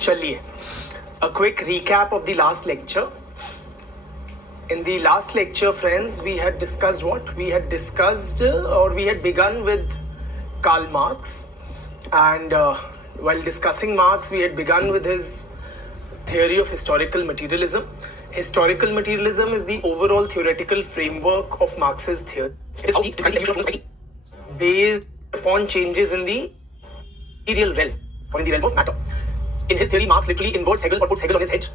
चलिए, a quick recap of the last lecture. In the last lecture, friends, we had discussed what? We had discussed we had begun with Karl Marx, and while discussing Marx, we had begun with his theory of historical materialism. Historical materialism is the overall theoretical framework of Marx's theory. It is how he describes the evolution of society based upon changes in the material realm or in the realm of matter. In his theory, Marx literally inverts Hegel or puts Hegel on his head,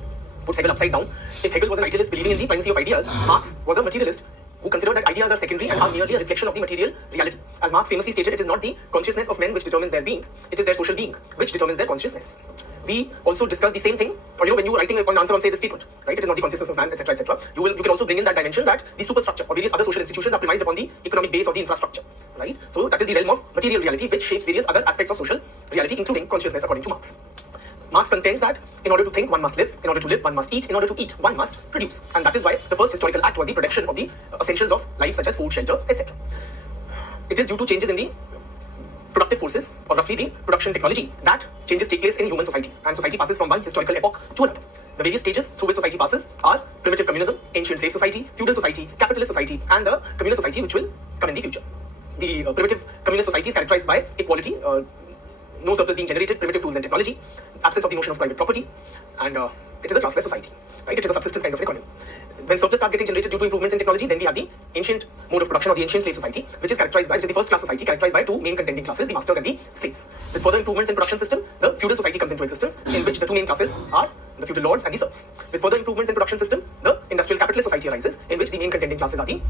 puts Hegel upside down. If Hegel was an idealist believing in the primacy of ideas, Marx was a materialist who considered that ideas are secondary and are merely a reflection of the material reality. As Marx famously stated, it is not the consciousness of men which determines their being, it is their social being which determines their consciousness. We also discuss the same thing, or when you were writing an answer on, say, this statement, right? It is not the consciousness of man, etc., etc. You can also bring in that dimension that the superstructure or various other social institutions are premised upon the economic base or the infrastructure, right? So that is the realm of material reality which shapes various other aspects of social reality, including consciousness, according to Marx. Marx contends that in order to think, one must live. In order to live, one must eat. In order to eat, one must produce. And that is why the first historical act was the production of the essentials of life, such as food, shelter, etc. It is due to changes in the productive forces, or roughly the production technology, that changes take place in human societies. And society passes from one historical epoch to another. The various stages through which society passes are primitive communism, ancient slave society, feudal society, capitalist society, and the communal society, which will come in the future. The primitive communist society is characterized by equality, no surplus being generated, primitive tools and technology, absence of the notion of private property, and it is a classless society, right? It is a subsistence kind of economy. When surplus starts getting generated due to improvements in technology, then we have the ancient mode of production or the ancient slave society, which is the first class society, characterized by two main contending classes, the masters and the slaves. With further improvements in production system, the feudal society comes into existence, in which the two main classes are the feudal lords and the serfs. With further improvements in production system, the industrial capitalist society arises, in which the main contending classes are the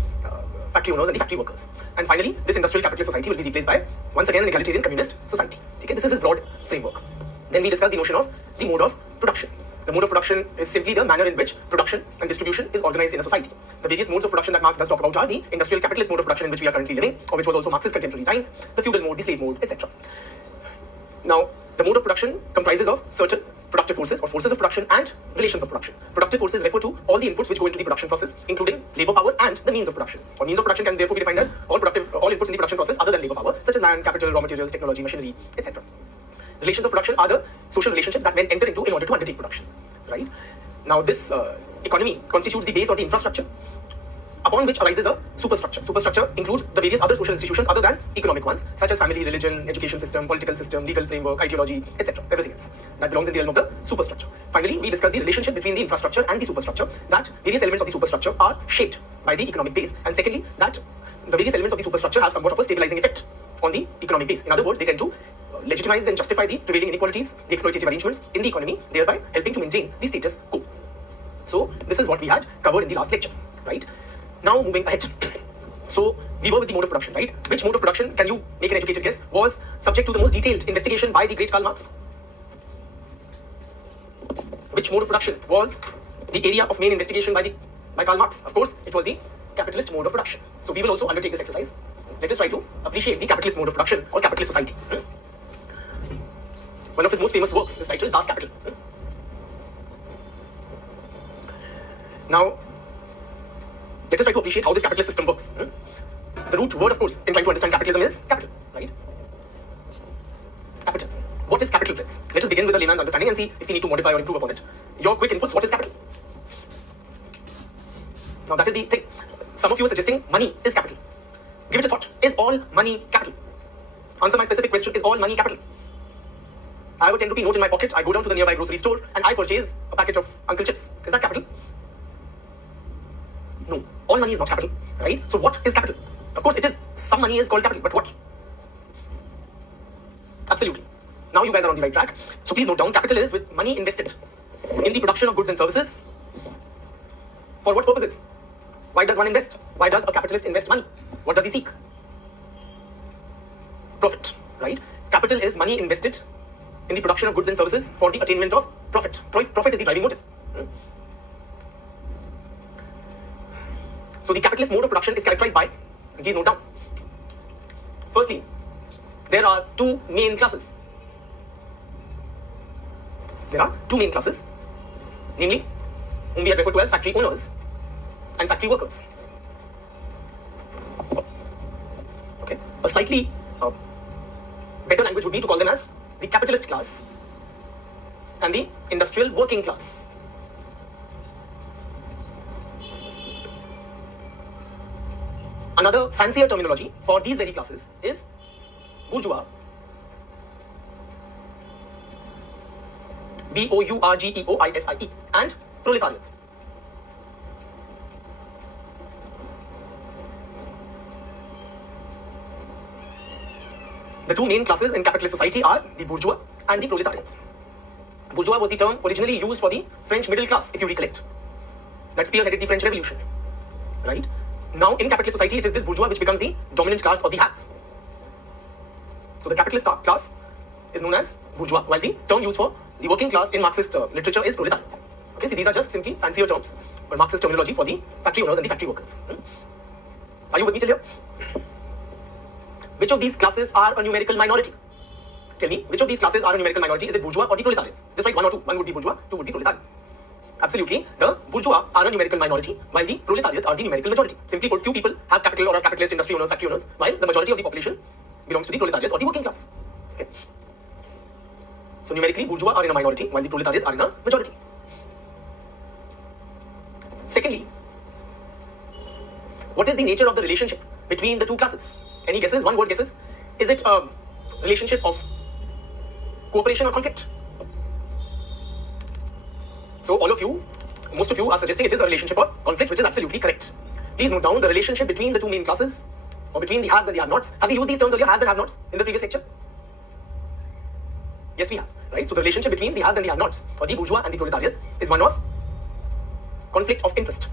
factory owners and the factory workers. And finally, this industrial capitalist society will be replaced by, once again, an egalitarian communist society. Okay? This is his broad framework. Then we discuss the notion of the mode of production. The mode of production is simply the manner in which production and distribution is organized in a society. The various modes of production that Marx does talk about are the industrial capitalist mode of production in which we are currently living, or which was also Marx's contemporary times, the feudal mode, the slave mode, etc. Now, the mode of production comprises of certain productive forces or forces of production and relations of production. Productive forces refer to all the inputs which go into the production process, including labor power and the means of production. Or means of production can therefore be defined as all inputs in the production process other than labor power, such as land, capital, raw materials, technology, machinery, etc. Relations of production are the social relationships that men enter into in order to undertake production, right? Now, this economy constitutes the base or the infrastructure upon which arises a superstructure. Superstructure includes the various other social institutions other than economic ones, such as family, religion, education system, political system, legal framework, ideology, etc. Everything else that belongs in the realm of the superstructure. Finally, we discuss the relationship between the infrastructure and the superstructure, that various elements of the superstructure are shaped by the economic base, and secondly, that the various elements of the superstructure have somewhat of a stabilizing effect on the economic base. In other words, they tend to legitimize and justify the prevailing inequalities, the exploitative arrangements in the economy, thereby helping to maintain the status quo. So, this is what we had covered in the last lecture, right? Now, moving ahead. So, we were with the mode of production, right? Which mode of production, can you make an educated guess, was subject to the most detailed investigation by the great Karl Marx? Which mode of production was the area of main investigation by Karl Marx? Of course, it was the capitalist mode of production. So, we will also undertake this exercise. Let us try to appreciate the capitalist mode of production or capitalist society. One of his most famous works is titled Das Kapital. Now, let us try to appreciate how this capitalist system works. The root word, of course, in trying to understand capitalism is capital, right? Capital. What is capital, friends? Let us begin with a layman's understanding and see if we need to modify or improve upon it. Your quick inputs, what is capital? Now, that is the thing. Some of you are suggesting money is capital. Give it a thought. Is all money capital? Answer my specific question. Is all money capital? I have a 10 rupee note in my pocket, I go down to the nearby grocery store and I purchase a packet of Uncle Chips. Is that capital? No. All money is not capital, right? So what is capital? Of course, it is. Some money is called capital, but what? Absolutely. Now you guys are on the right track. So please note down, capital is with money invested in the production of goods and services. For what purposes? Why does one invest? Why does a capitalist invest money? What does he seek? Profit, right? Capital is money invested in the production of goods and services for the attainment of profit. Profit is the driving motive. So the capitalist mode of production is characterized by, please note down. Firstly, there are two main classes. Namely, whom we have referred to as factory owners and factory workers. Okay, a slightly better language would be to call them as the capitalist class and the industrial working class. Another fancier terminology for these very classes is bourgeois, B-O-U-R-G-E-O-I-S-I-E, and proletariat. The two main classes in capitalist society are the bourgeois and the proletariat. Bourgeois was the term originally used for the French middle class, if you recollect. That spearheaded the French Revolution. Right? Now, in capitalist society, it is this bourgeois which becomes the dominant class or the haves. So the capitalist class is known as bourgeois, while the term used for the working class in Marxist literature is proletariat. Okay, so these are just simply fancier terms or Marxist terminology for the factory owners and the factory workers. Are you with me till here? Which of these classes are a numerical minority? Tell me, which of these classes are a numerical minority? Is it bourgeois or the proletariat? Just write one or two. One would be bourgeois, two would be proletariat. Absolutely, the bourgeois are a numerical minority, while the proletariat are the numerical majority. Simply put, few people have capital or are capitalist industry owners, factory owners, while the majority of the population belongs to the proletariat or the working class. Okay. So numerically, bourgeois are in a minority, while the proletariat are in a majority. Secondly, what is the nature of the relationship between the two classes? Any guesses? One word guesses. Is it a relationship of cooperation or conflict? So all of you, most of you are suggesting it is a relationship of conflict, which is absolutely correct. Please note down the relationship between the two main classes, or between the haves and the have-nots. Have we used these terms earlier, haves and have-nots, in the previous lecture? Yes, we have. Right? So the relationship between the haves and the have-nots, or the bourgeois and the proletariat, is one of conflict of interest.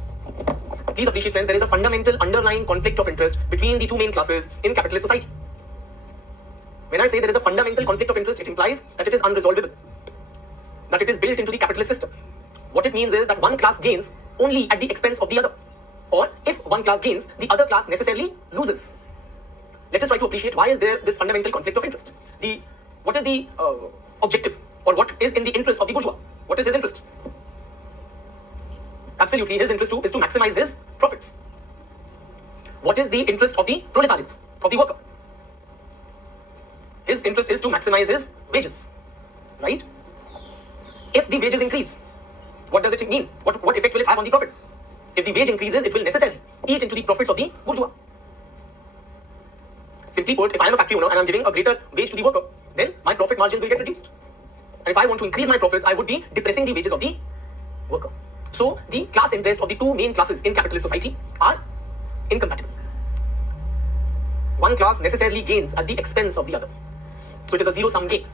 Please appreciate, friends, there is a fundamental underlying conflict of interest between the two main classes in capitalist society. When I say there is a fundamental conflict of interest, it implies that it is unresolvable, that it is built into the capitalist system. What it means is that one class gains only at the expense of the other. Or if one class gains, the other class necessarily loses. Let us try to appreciate why is there this fundamental conflict of interest. What is the objective, or what is in the interest of the bourgeois? What is his interest? Absolutely, his interest is to maximize his profits. What is the interest of the proletariat, of the worker? His interest is to maximize his wages, right? If the wages increase, what does it mean? What effect will it have on the profit? If the wage increases, it will necessarily eat into the profits of the bourgeois. Simply put, if I am a factory owner and I am giving a greater wage to the worker, then my profit margins will get reduced. And if I want to increase my profits, I would be depressing the wages of the worker. So the class interest of the two main classes in capitalist society are incompatible. One class necessarily gains at the expense of the other. So it is a zero-sum game.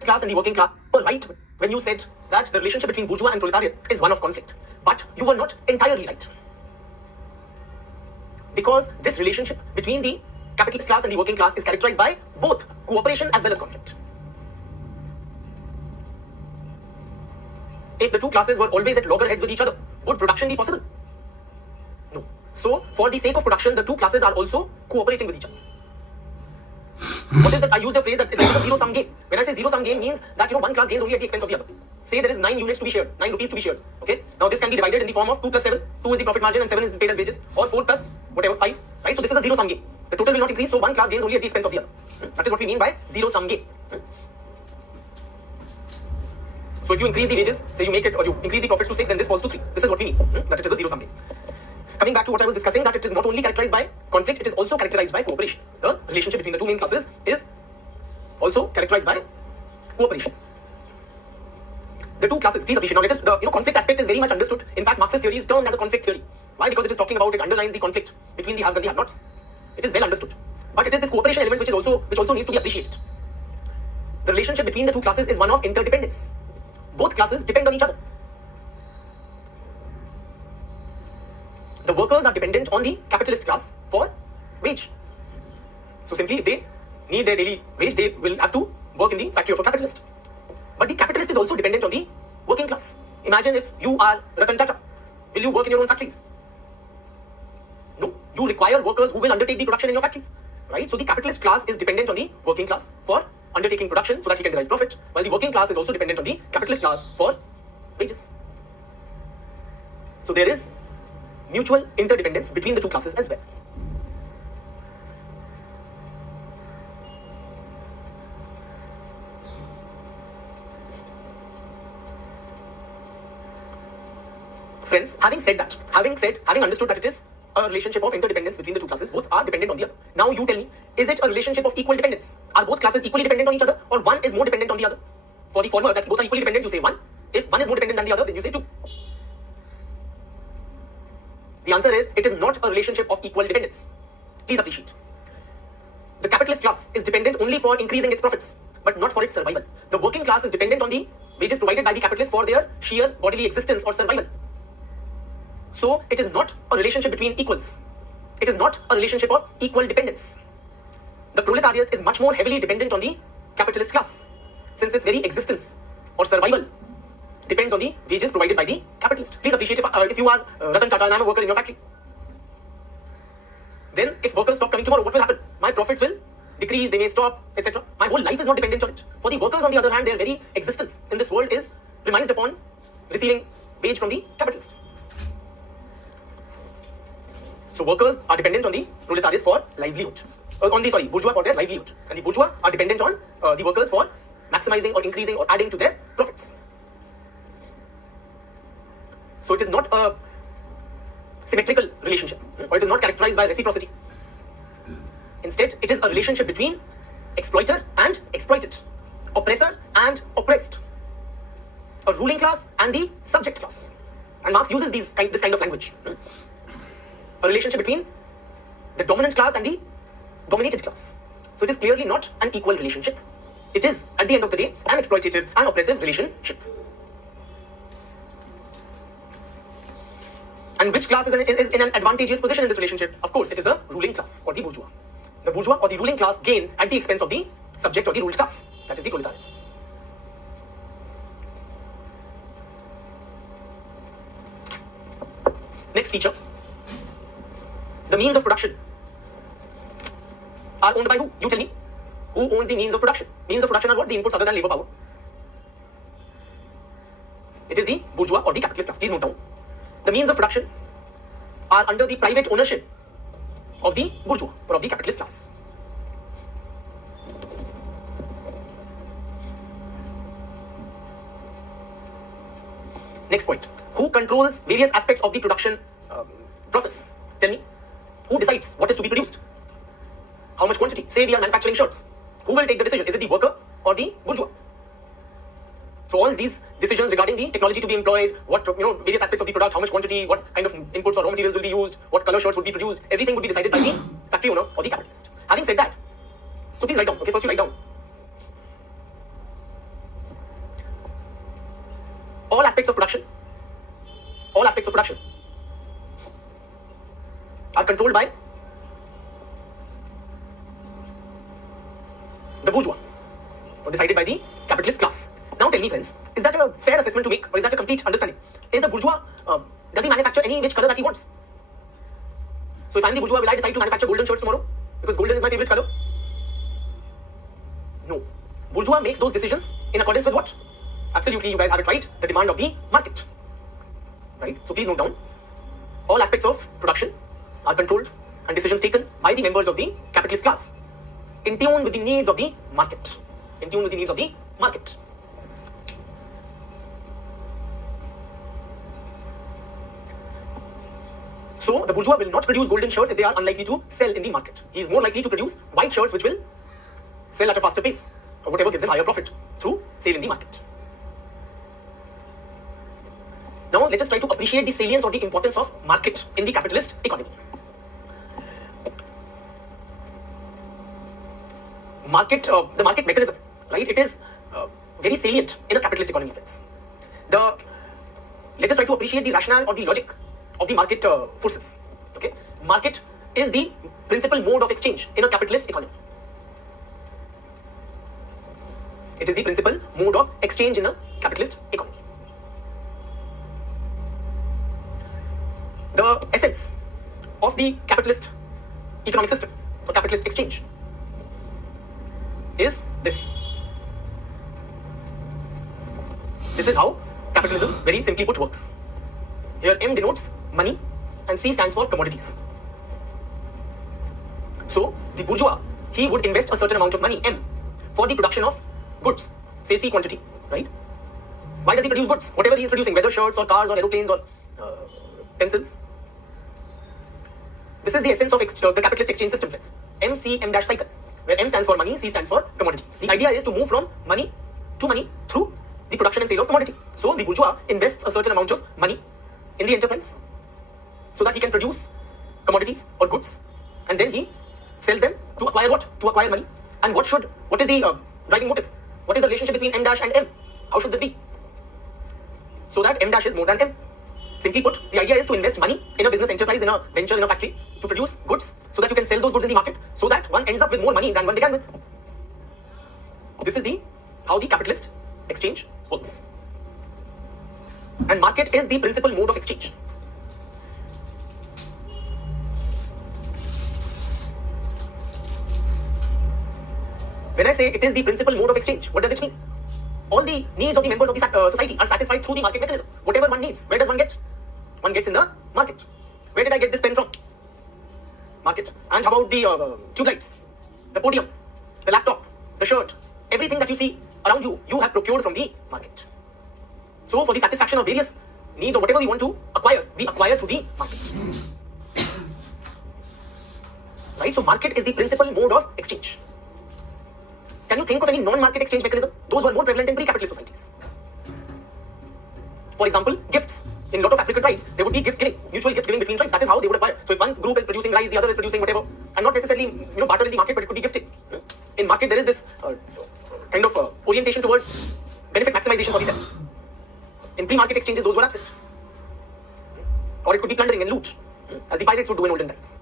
Class and the working class were right when you said that the relationship between bourgeois and proletariat is one of conflict. But you were not entirely right. Because this relationship between the capitalist class and the working class is characterized by both cooperation as well as conflict. If the two classes were always at loggerheads with each other, would production be possible? No. So, for the sake of production, the two classes are also cooperating with each other. What is that? I used a phrase that it is a zero-sum game. When I say zero-sum game means that one class gains only at the expense of the other. Say there is 9 units to be shared, 9 rupees to be shared. Okay. Now this can be divided in the form of 2 plus 7. 2 is the profit margin and 7 is paid as wages, or 4 plus whatever 5. Right. So this is a zero-sum game. The total will not increase, so one class gains only at the expense of the other. That is what we mean by zero-sum game. So if you increase the wages, say you make it or you increase the profits to 6, then this falls to 3. This is what we mean. That it is a zero-sum game. Coming back to what I was discussing, that it is not only characterized by conflict, it is also characterized by cooperation. The relationship between the two main classes is also characterized by cooperation. The two classes, please appreciate. Now, let us, the conflict aspect is very much understood. In fact, Marxist theory is termed as a conflict theory. Why? Because it is talking about, it underlines the conflict between the haves and the have-nots. It is well understood. But it is this cooperation element which also needs to be appreciated. The relationship between the two classes is one of interdependence. Both classes depend on each other. The workers are dependent on the capitalist class for wage. So simply, if they need their daily wage, they will have to work in the factory of a capitalist. But the capitalist is also dependent on the working class. Imagine if you are Ratan Tata. Will you work in your own factories? You require workers who will undertake the production in your factories, right? So the capitalist class is dependent on the working class for undertaking production so that he can derive profit, while the working class is also dependent on the capitalist class for wages. So there is mutual interdependence between the two classes as well. Friends, having understood that it is a relationship of interdependence between the two classes, both are dependent on the other. Now you tell me, is it a relationship of equal dependence? Are both classes equally dependent on each other, or one is more dependent on the other? For the former, that both are equally dependent, you say one. If one is more dependent than the other, then you say two. The answer is, it is not a relationship of equal dependence. Please appreciate. The capitalist class is dependent only for increasing its profits, but not for its survival. The working class is dependent on the wages provided by the capitalists for their sheer bodily existence or survival. So it is not a relationship between equals. It is not a relationship of equal dependence. The proletariat is much more heavily dependent on the capitalist class, since its very existence or survival depends on the wages provided by the capitalist. Please appreciate, if you are Ratan Tata and I am a worker in your factory, then if workers stop coming tomorrow, what will happen? My profits will decrease, they may stop, etc. My whole life is not dependent on it. For the workers, on the other hand, their very existence in this world is premised upon receiving wage from the capitalist. So workers are dependent on the proletariat for livelihood. Bourgeois for their livelihood. And the bourgeois are dependent on the workers for maximizing or increasing or adding to their profits. So it is not a symmetrical relationship, or it is not characterized by reciprocity. Instead, it is a relationship between exploiter and exploited, oppressor and oppressed, a ruling class and the subject class. And Marx uses this kind of language. A relationship between the dominant class and the dominated class. So it is clearly not an equal relationship. It is, at the end of the day, an exploitative and oppressive relationship. And which class is in an advantageous position in this relationship? Of course, it is the ruling class or the bourgeois. The bourgeois or the ruling class gain at the expense of the subject or the ruled class. That is the proletariat. Next feature. The means of production are owned by who? You tell me. Who owns the means of production? Means of production are what? The inputs other than labor power. It is the bourgeois or the capitalist class. Please note down. The means of production are under the private ownership of the bourgeois or of the capitalist class. Next point. Who controls various aspects of the production process? Tell me. Who decides what is to be produced? How much quantity? Say we are manufacturing shirts. Who will take the decision? Is it the worker or the bourgeois? So all these decisions regarding the technology to be employed, what various aspects of the product, how much quantity, what kind of inputs or raw materials will be used, what color shirts will be produced, everything will be decided by the factory owner or the capitalist. Having said that, so please write down. Okay, first you write down. All aspects of production are controlled by the bourgeois or decided by the capitalist class. Now tell me, friends, is that a fair assessment to make, or is that a complete understanding? Is the bourgeois, does he manufacture any which color that he wants? So if I'm the bourgeois, will I decide to manufacture golden shirts tomorrow? Because golden is my favorite color? No. Bourgeois makes those decisions in accordance with what? Absolutely, you guys have it right. The demand of the market. Right? So please note down. All aspects of production are controlled and decisions taken by the members of the capitalist class, in tune with the needs of the market. In tune with the needs of the market. So the bourgeois will not produce golden shirts if they are unlikely to sell in the market. He is more likely to produce white shirts which will sell at a faster pace, or whatever gives him higher profit through sale in the market. Now let us try to appreciate the salience or the importance of market in the capitalist economy. The market mechanism, right? It is very salient in a capitalist economy, friends. Let us try to appreciate the rationale or the logic of the market forces. Okay, market is the principal mode of exchange in a capitalist economy. It is the principal mode of exchange in a capitalist economy. The essence of the capitalist economic system or capitalist exchange is this. This is how capitalism, very simply put, works. Here M denotes money and C stands for commodities. So the bourgeois, he would invest a certain amount of money, M, for the production of goods, say C quantity, right? Why does he produce goods? Whatever he is producing, whether shirts or cars or aeroplanes or pencils. This is the essence of the capitalist exchange system, friends. M dash cycle, where M stands for money, C stands for commodity. The idea is to move from money to money through the production and sale of commodity. So the bourgeois invests a certain amount of money in the enterprise so that he can produce commodities or goods, and then he sells them to acquire what? To acquire money. And what is the driving motive? What is the relationship between M dash and M? How should this be? So that M dash is more than M. Simply put, the idea is to invest money in a business enterprise, in a venture, in a factory, to produce goods so that you can sell those goods in the market, so that one ends up with more money than one began with. This is how the capitalist exchange works. And market is the principal mode of exchange. When I say it is the principal mode of exchange, what does it mean? All the needs of the members of the society are satisfied through the market mechanism. Whatever one needs, where does one get? One gets in the market. Where did I get this pen from? Market. And how about the tube lights, the podium, the laptop, the shirt, everything that you see around you, you have procured from the market. So for the satisfaction of various needs or whatever we want to acquire, we acquire through the market. Right? So market is the principal mode of exchange. Can you think of any non-market exchange mechanism? Those were more prevalent in pre-capitalist societies. For example, gifts. In a lot of African tribes, there would be gift giving, mutual gift giving between tribes. That is how they would acquire. So if one group is producing rice, the other is producing whatever, and not necessarily barter in the market, but it could be gifting. In market, there is this kind of orientation towards benefit maximization for the self. In pre-market exchanges, those were absent. Or it could be plundering and loot, as the pirates would do in olden times.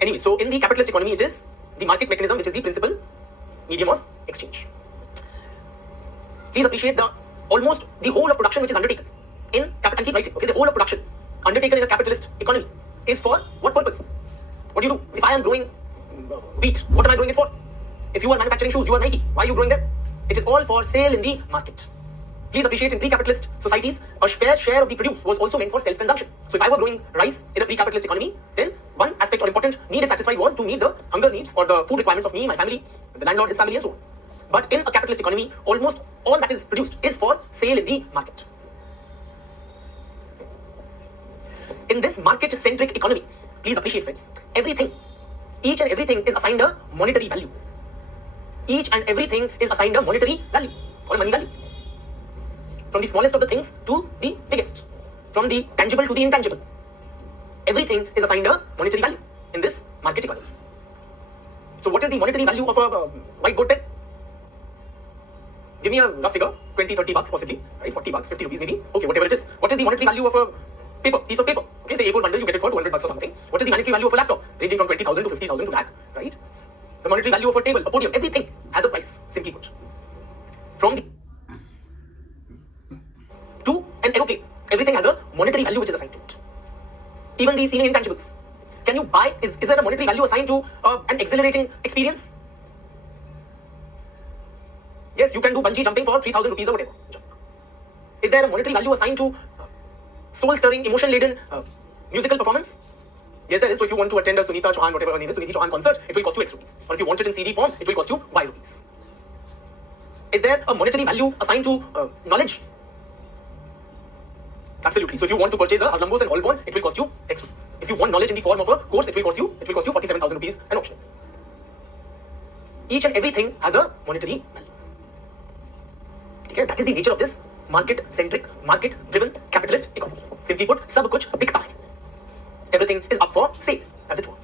Anyway, so in the capitalist economy, it is the market mechanism which is the principal medium of exchange. Please appreciate almost the whole of production which is undertaken in and keep writing. Okay, the whole of production undertaken in a capitalist economy is for what purpose? What do you do? If I am growing wheat, what am I growing it for? If you are manufacturing shoes, you are Nike. Why are you growing them? It is all for sale in the market. Please appreciate, in pre-capitalist societies, a fair share of the produce was also meant for self-consumption. So if I were growing rice in a pre-capitalist economy, then one aspect or important need it satisfied was to meet the hunger needs or the food requirements of me, my family, the landlord, his family, and so on. But in a capitalist economy, almost all that is produced is for sale in the market. In this market-centric economy, please appreciate, friends, everything, each and everything is assigned a monetary value. Each and everything is assigned a monetary value or a money value. From the smallest of the things to the biggest, from the tangible to the intangible. Everything is assigned a monetary value in this market economy. So what is the monetary value of a whiteboard pen? Give me a rough figure, 20, 30 bucks possibly, right? 40 bucks, 50 rupees maybe. Okay, whatever it is. What is the monetary value of a piece of paper? Okay, say A4 bundle, you get it for 200 bucks or something. What is the monetary value of a laptop? Ranging from 20,000 to 50,000 to lakh, right? The monetary value of a table, a podium, everything has a price, simply put. From the to an aeroplane, everything has a monetary value which is assigned to it. Even the seeming intangibles. Can you buy, is there a monetary value assigned to an exhilarating experience? Yes, you can do bungee jumping for 3,000 rupees or whatever. Is there a monetary value assigned to soul-stirring, emotion-laden musical performance? Yes, there is. So if you want to attend a Sunita Chauhan, whatever her name is, Suniti Chauhan concert, it will cost you X rupees. Or if you want it in CD form, it will cost you Y rupees. Is there a monetary value assigned to knowledge? Absolutely. So if you want to purchase a Harlambos and Allborn, it will cost you X rupees. If you want knowledge in the form of a course, it will cost you 47,000 rupees an option. Each and everything has a monetary value. Okay, that is the nature of this market-centric, market-driven capitalist economy. Simply put, sab kuch bikta hai. Everything is up for sale, as it were.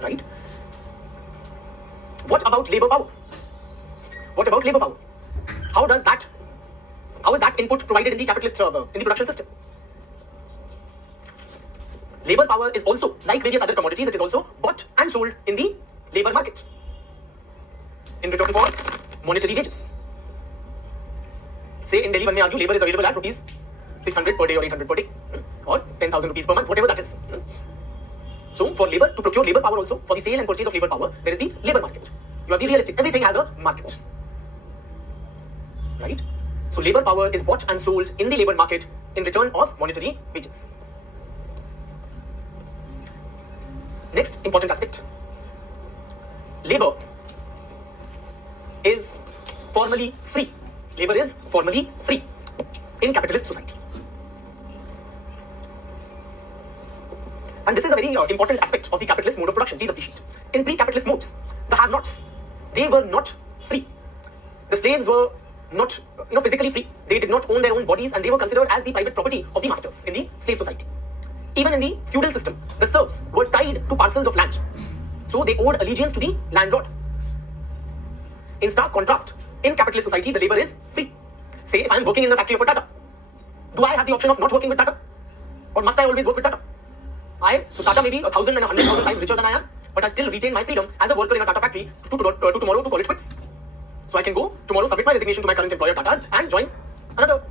Right? What about labor power? What about labor power? How is that input provided in the capitalist, in the production system? Labor power is also, like various other commodities, it is also bought and sold in the labor market in return for monetary wages. Say in Delhi, one may argue labor is available at rupees 600 per day or 800 per day, or 10,000 rupees per month, whatever that is. So for labor, to procure labor power also, for the sale and purchase of labor power, there is the labor market. You have the realistic. Everything has a market. Right? So labor power is bought and sold in the labor market in return of monetary wages. Next important aspect. Labor is formally free. Labor is formally free in capitalist society. And this is a very important aspect of the capitalist mode of production. Please appreciate. In pre-capitalist modes, the have-nots, they were not free. The slaves were not physically free. They did not own their own bodies, and they were considered as the private property of the masters in the slave society. Even in the feudal system, the serfs were tied to parcels of land. So they owed allegiance to the landlord. In stark contrast, in capitalist society, the labor is free. Say, if I am working in the factory of a Tata, do I have the option of not working with Tata? Or must I always work with Tata? So Tata may be 1,000 and 100,000 times richer than I am, but I still retain my freedom as a worker in a Tata factory to tomorrow to call it quits. So I can go tomorrow, submit my resignation to my current employer Tata's and join another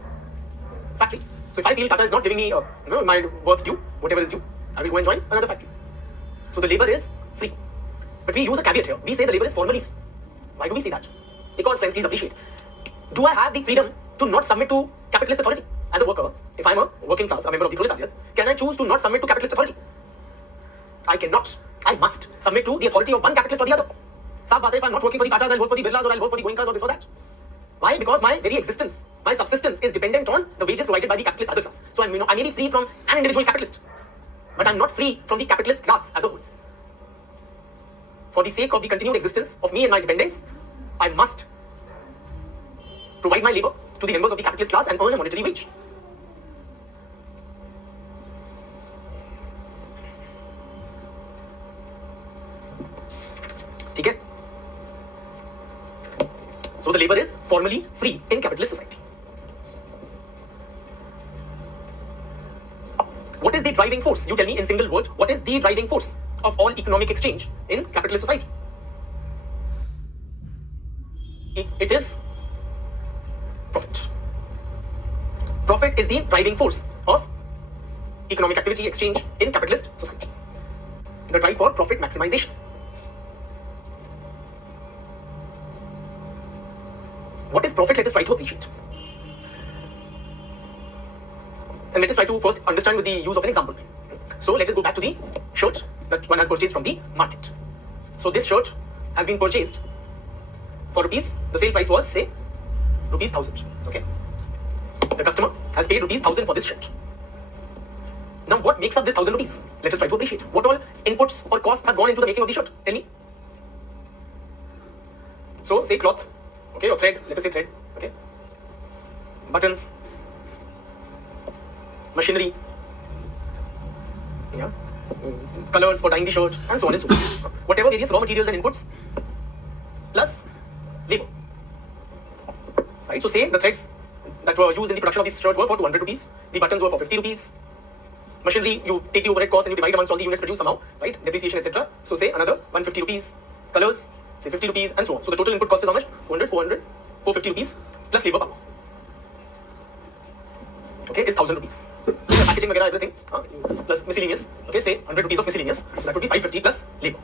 factory. So if I feel Tata is not giving me my worth due, whatever is due, I will go and join another factory. So the labor is free. But we use a caveat here. We say the labor is formally free. Why do we say that? Because, friends, please appreciate. Do I have the freedom to not submit to capitalist authority as a worker? If I'm a working class, a member of the proletariat, can I choose to not submit to capitalist authority? I cannot. I must submit to the authority of one capitalist or the other. If I'm not working for the Tatas, I'll work for the Birlas, or I'll work for the Goenkas, or this or that. Why? Because my very existence, my subsistence is dependent on the wages provided by the capitalist as a class. So I may be free from an individual capitalist, but I'm not free from the capitalist class as a whole. For the sake of the continued existence of me and my dependents, I must provide my labor to the members of the capitalist class and earn a monetary wage. Okay? So the labor is formally free in capitalist society. What is the driving force? You tell me in single word, what is the driving force of all economic exchange in capitalist society? It is profit. Profit is the driving force of economic activity exchange in capitalist society. The drive for profit maximization. What is profit? Let us try to appreciate. And let us try to first understand with the use of an example. So let us go back to the shirt that one has purchased from the market. So this shirt has been purchased for rupees. The sale price was, say, rupees 1,000. Okay. The customer has paid rupees 1,000 for this shirt. Now what makes up this 1,000 rupees? Let us try to appreciate. What all inputs or costs have gone into the making of the shirt? Tell me. So say cloth. Okay, or thread, let us say thread, okay, buttons, machinery, yeah, colors for dyeing the shirt, and so on and so forth. Whatever various raw materials and inputs, plus labor. Right, so say the threads that were used in the production of this shirt were for 200 rupees, the buttons were for 50 rupees, machinery, you take the overhead cost and you divide amongst all the units produced somehow, right, depreciation, etc. So say another 150 rupees, colors, say 50 rupees and so on. So the total input cost is how much? 200, 400, 450 rupees plus labor power. Okay, is 1,000 rupees. The packaging, everything, plus miscellaneous. Okay, say 100 rupees of miscellaneous. So that would be 550 plus labor.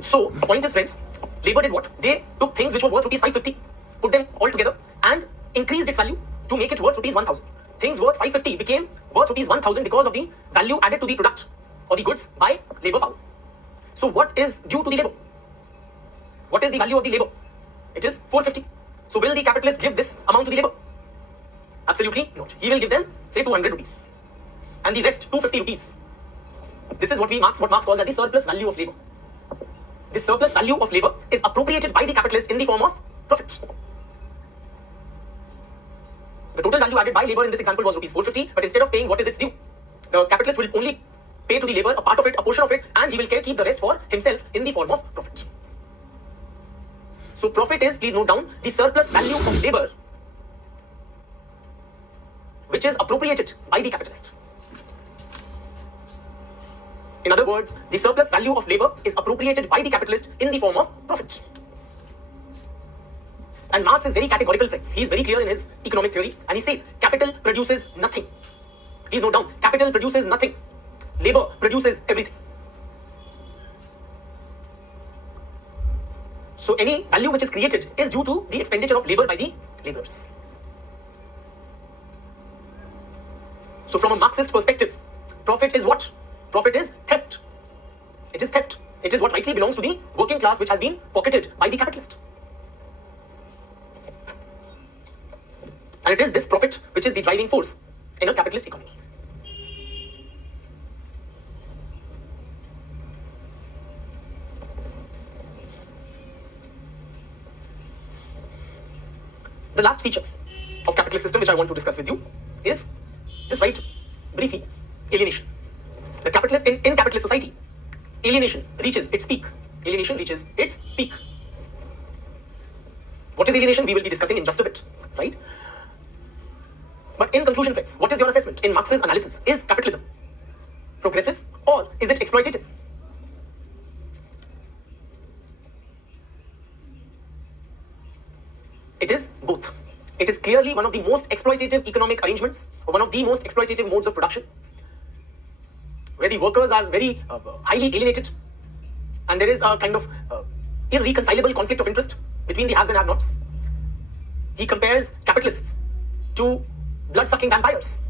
So the point is, friends, labor did what? They took things which were worth rupees 550, put them all together and increased its value to make it worth rupees 1,000. Things worth 550 became worth rupees 1,000 because of the value added to the product or the goods by labor power. So what is due to the labor? What is the value of the labor? It is 450. So will the capitalist give this amount to the labor? Absolutely not. He will give them, say, 200 rupees. And the rest, 250 rupees. This is what Marx calls as the surplus value of labor. This surplus value of labor is appropriated by the capitalist in the form of profit. The total value added by labor in this example was rupees 450, but instead of paying what is its due, the capitalist will only pay to the labor a part of it, a portion of it, and he will keep the rest for himself in the form of profit. So profit is, please note down, the surplus value of labor which is appropriated by the capitalist. In other words, the surplus value of labor is appropriated by the capitalist in the form of profit. And Marx is very categorical, friends. He is very clear in his economic theory and he says capital produces nothing. Please note down, capital produces nothing. Labor produces everything. So any value which is created is due to the expenditure of labor by the laborers. So from a Marxist perspective, profit is what? Profit is theft. It is theft. It is what rightly belongs to the working class, which has been pocketed by the capitalist. And it is this profit which is the driving force in a capitalist economy. The last feature of capitalist system which I want to discuss with you is, just write briefly, alienation. The capitalist in capitalist society, alienation reaches its peak. Alienation reaches its peak. What is alienation? We will be discussing in just a bit, right? But in conclusion, friends, what is your assessment in Marx's analysis? Is capitalism progressive or is it exploitative? It is both. It is clearly one of the most exploitative economic arrangements, or one of the most exploitative modes of production, where the workers are very highly alienated, and there is a kind of irreconcilable conflict of interest between the haves and have-nots. He compares capitalists to blood-sucking vampires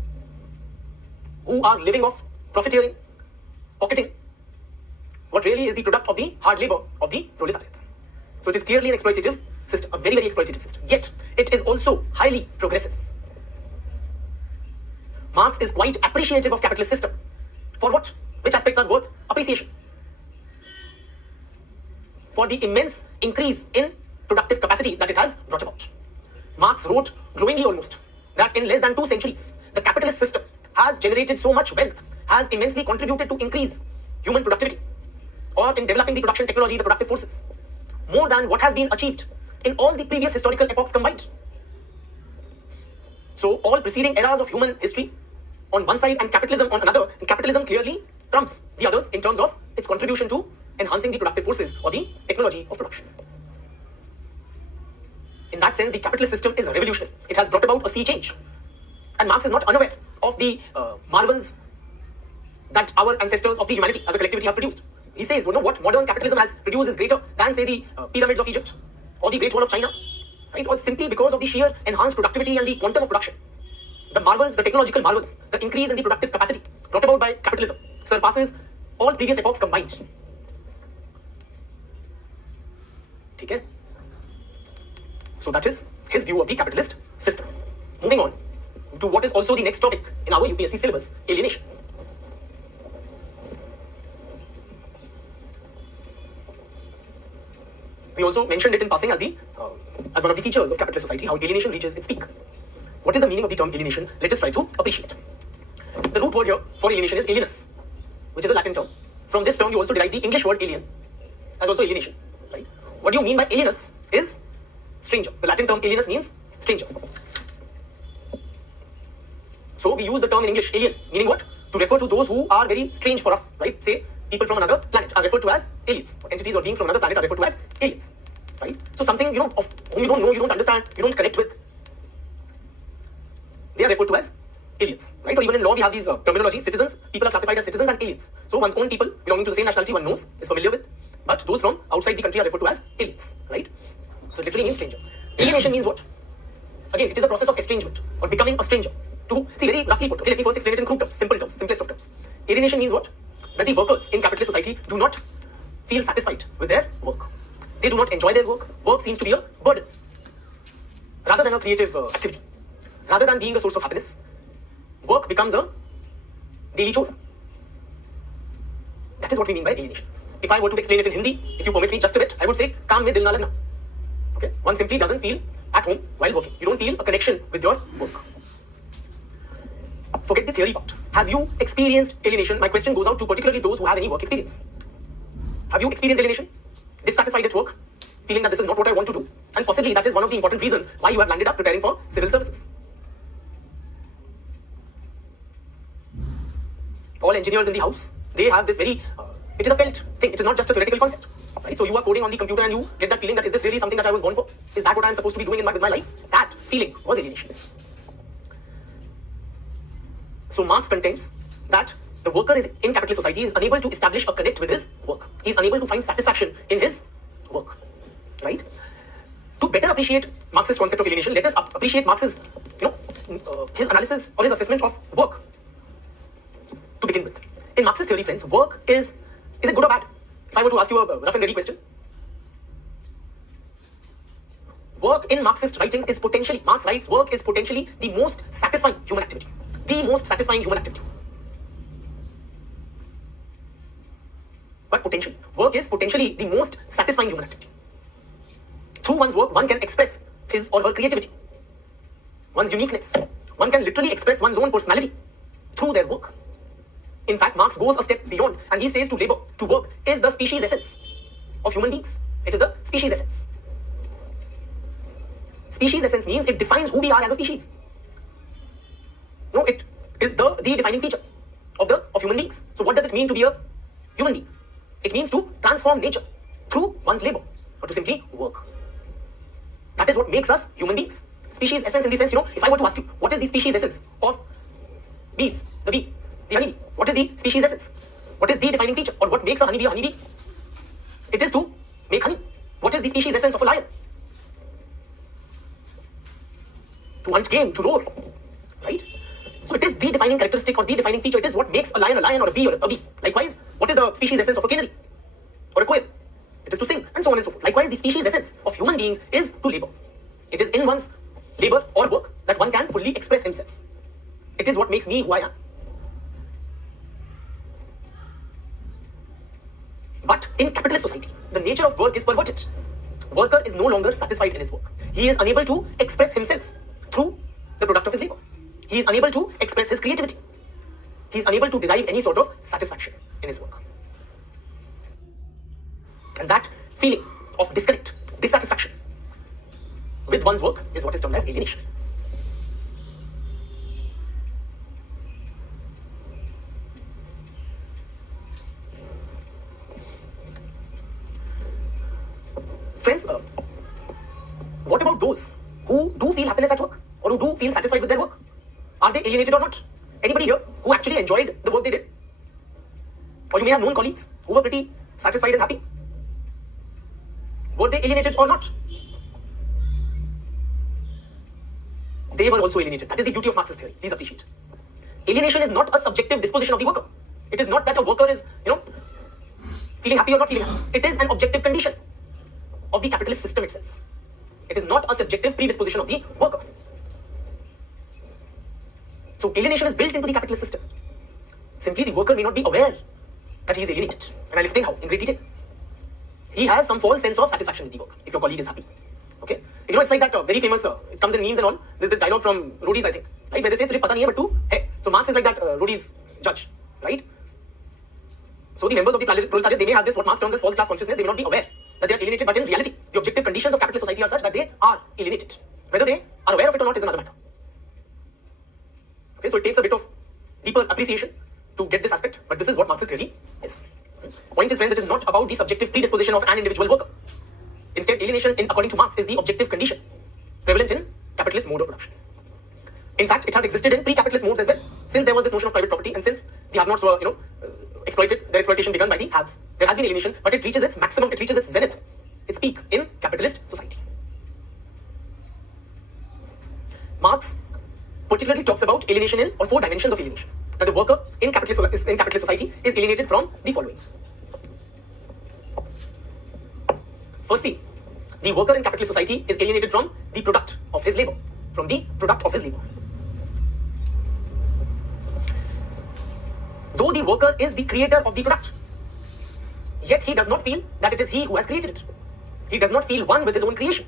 who are living off profiteering, pocketing what really is the product of the hard labor of the proletariat. So it is clearly an exploitative system, a very, very exploitative system. Yet, it is also highly progressive. Marx is quite appreciative of capitalist system. For what? Which aspects are worth appreciation? For the immense increase in productive capacity that it has brought about. Marx wrote glowingly almost that in less than 2 centuries, the capitalist system has generated so much wealth, has immensely contributed to increase human productivity, or in developing the production technology, the productive forces, more than what has been achieved in all the previous historical epochs combined. So all preceding eras of human history on one side and capitalism on another, and capitalism clearly trumps the others in terms of its contribution to enhancing the productive forces or the technology of production. In that sense, the capitalist system is revolutionary. It has brought about a sea change. And Marx is not unaware of the marvels that our ancestors of the humanity as a collectivity have produced. He says, you know, what modern capitalism has produced is greater than, say, the pyramids of Egypt or the Great Wall of China, right? Or simply because of the sheer enhanced productivity and the quantum of production. The marvels, the technological marvels, the increase in the productive capacity brought about by capitalism surpasses all previous epochs combined. Okay? So that is his view of the capitalist system. Moving on to what is also the next topic in our UPSC syllabus, alienation. We also mentioned it in passing as one of the features of capitalist society, how alienation reaches its peak. What is the meaning of the term alienation? Let us try to appreciate. The root word here for alienation is alienus, which is a Latin term. From this term, you also derive the English word alien as also alienation. Right? What you mean by alienus is stranger. The Latin term alienus means stranger. So we use the term in English alien, meaning what? To refer to those who are very strange for us, right? Say people from another planet are referred to as aliens. Entities or beings from another planet are referred to as aliens, right? So something, you know, of whom you don't know, you don't understand, you don't connect with, they are referred to as aliens, right? Or even in law, we have these terminologies. Citizens, people are classified as citizens and aliens. So one's own people belonging to the same nationality one knows, is familiar with, but those from outside the country are referred to as aliens, right? So it literally means stranger. Alienation means what? Again, it is a process of estrangement or becoming a stranger. To see, very roughly put, okay, let me first explain it in crude terms, simple terms, simplest of terms. Alienation means what? That the workers in capitalist society do not feel satisfied with their work. They do not enjoy their work. Work seems to be a burden rather than a creative activity. Rather than being a source of happiness, work becomes a daily chore. That is what we mean by alienation. If I were to explain it in Hindi, if you permit me just a bit, I would say, kaam mein dil na lagna. Okay? One simply doesn't feel at home while working. You don't feel a connection with your work. Forget the theory part. Have you experienced alienation? My question goes out to particularly those who have any work experience. Have you experienced alienation? Dissatisfied at work? Feeling that this is not what I want to do? And possibly that is one of the important reasons why you have landed up preparing for civil services. All engineers in the house, they have this very, it is a felt thing. It is not just a theoretical concept. Right? So you are coding on the computer and you get that feeling that is this really something that I was born for? Is that what I am supposed to be doing with my life? That feeling was alienation. So Marx contends that the worker is in capitalist society is unable to establish a connect with his work. He is unable to find satisfaction in his work, right? To better appreciate Marx's concept of alienation, let us appreciate Marx's, his analysis or his assessment of work. To begin with, in Marxist theory, friends, work is it good or bad? If I were to ask you a rough and ready question, work in Marxist writings is potentially, Marx writes, work is potentially the most satisfying human activity. The most satisfying human activity. But potentially, work is potentially the most satisfying human activity. Through one's work, one can express his or her creativity, one's uniqueness. One can literally express one's own personality through their work. In fact, Marx goes a step beyond and he says to labor, to work, is the species essence of human beings. It is the species essence. Species essence means it defines who we are as a species. No, it is the defining feature of human beings. So what does it mean to be a human being? It means to transform nature through one's labor or to simply work. That is what makes us human beings. Species essence in the sense, if I were to ask you, what is the species essence of bees, the bee, the honeybee? What is the species essence? What is the defining feature? Or what makes a honeybee a honeybee? It is to make honey. What is the species essence of a lion? To hunt game, to roar, right? So it is the defining characteristic or the defining feature. It is what makes a lion or a bee or a bee. Likewise, what is the species essence of a canary or a quail? It is to sing, and so on and so forth. Likewise, the species essence of human beings is to labor. It is in one's labor or work that one can fully express himself. It is what makes me who I am. But in capitalist society, the nature of work is perverted. Worker is no longer satisfied in his work. He is unable to express himself through the product of his labor. He is unable to express his creativity. He is unable to derive any sort of satisfaction in his work. And that feeling of disconnect, dissatisfaction with one's work is what is termed as alienation. Friends, what about those who do feel happiness at work or who do feel satisfied with their work? Are they alienated or not? Anybody here who actually enjoyed the work they did? Or you may have known colleagues who were pretty satisfied and happy. Were they alienated or not? They were also alienated. That is the beauty of Marxist theory. Please appreciate. Alienation is not a subjective disposition of the worker. It is not that a worker is, feeling happy or not feeling happy. It is an objective condition of the capitalist system itself. It is not a subjective predisposition of the worker. So alienation is built into the capitalist system. Simply the worker may not be aware that he is alienated. And I'll explain how in great detail. He has some false sense of satisfaction with the work if your colleague is happy. Okay? It's like that very famous, it comes in memes and all. There's this dialogue from Rodi's, I think, right? Where they say, "Tujhe pata nahi hai, but tu hai." So Marx is like that Rodi's judge, right? So the members of the proletariat, they may have this, what Marx terms as false class consciousness. They may not be aware that they are alienated, but in reality, the objective conditions of capitalist society are such that they are alienated. Whether they are aware of it or not is another matter. Okay, so it takes a bit of deeper appreciation to get this aspect, but this is what Marxist theory is. Point is, friends, it is not about the subjective predisposition of an individual worker. Instead, alienation, according to Marx, is the objective condition prevalent in capitalist mode of production. In fact, it has existed in pre-capitalist modes as well. Since there was this notion of private property, and since the have-nots were, exploited, their exploitation begun by the haves, there has been alienation, but it reaches its maximum, it reaches its zenith, its peak in capitalist society. Marx particularly talks about alienation in, or 4 dimensions of alienation. That the worker in capitalist society is alienated from the following. Firstly, the worker in capitalist society is alienated from the product of his labor. From the product of his labor. Though the worker is the creator of the product, yet he does not feel that it is he who has created it. He does not feel one with his own creation.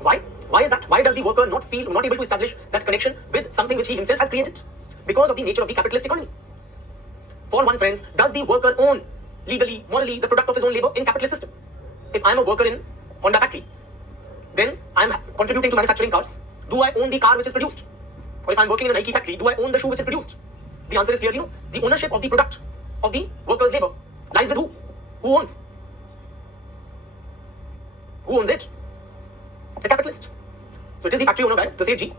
Why? Why is that? Why does the worker not able to establish that connection with something which he himself has created? Because of the nature of the capitalist economy. For one, friends, does the worker own legally, morally, the product of his own labor in capitalist system? If I am a worker in Honda factory, then I am contributing to manufacturing cars. Do I own the car which is produced? Or if I am working in a Nike factory, do I own the shoe which is produced? The answer is clear, the ownership of the product of the worker's labor lies with who? Who owns? Who owns it? The capitalist. So it is the factory owner guy, the Seth Ji,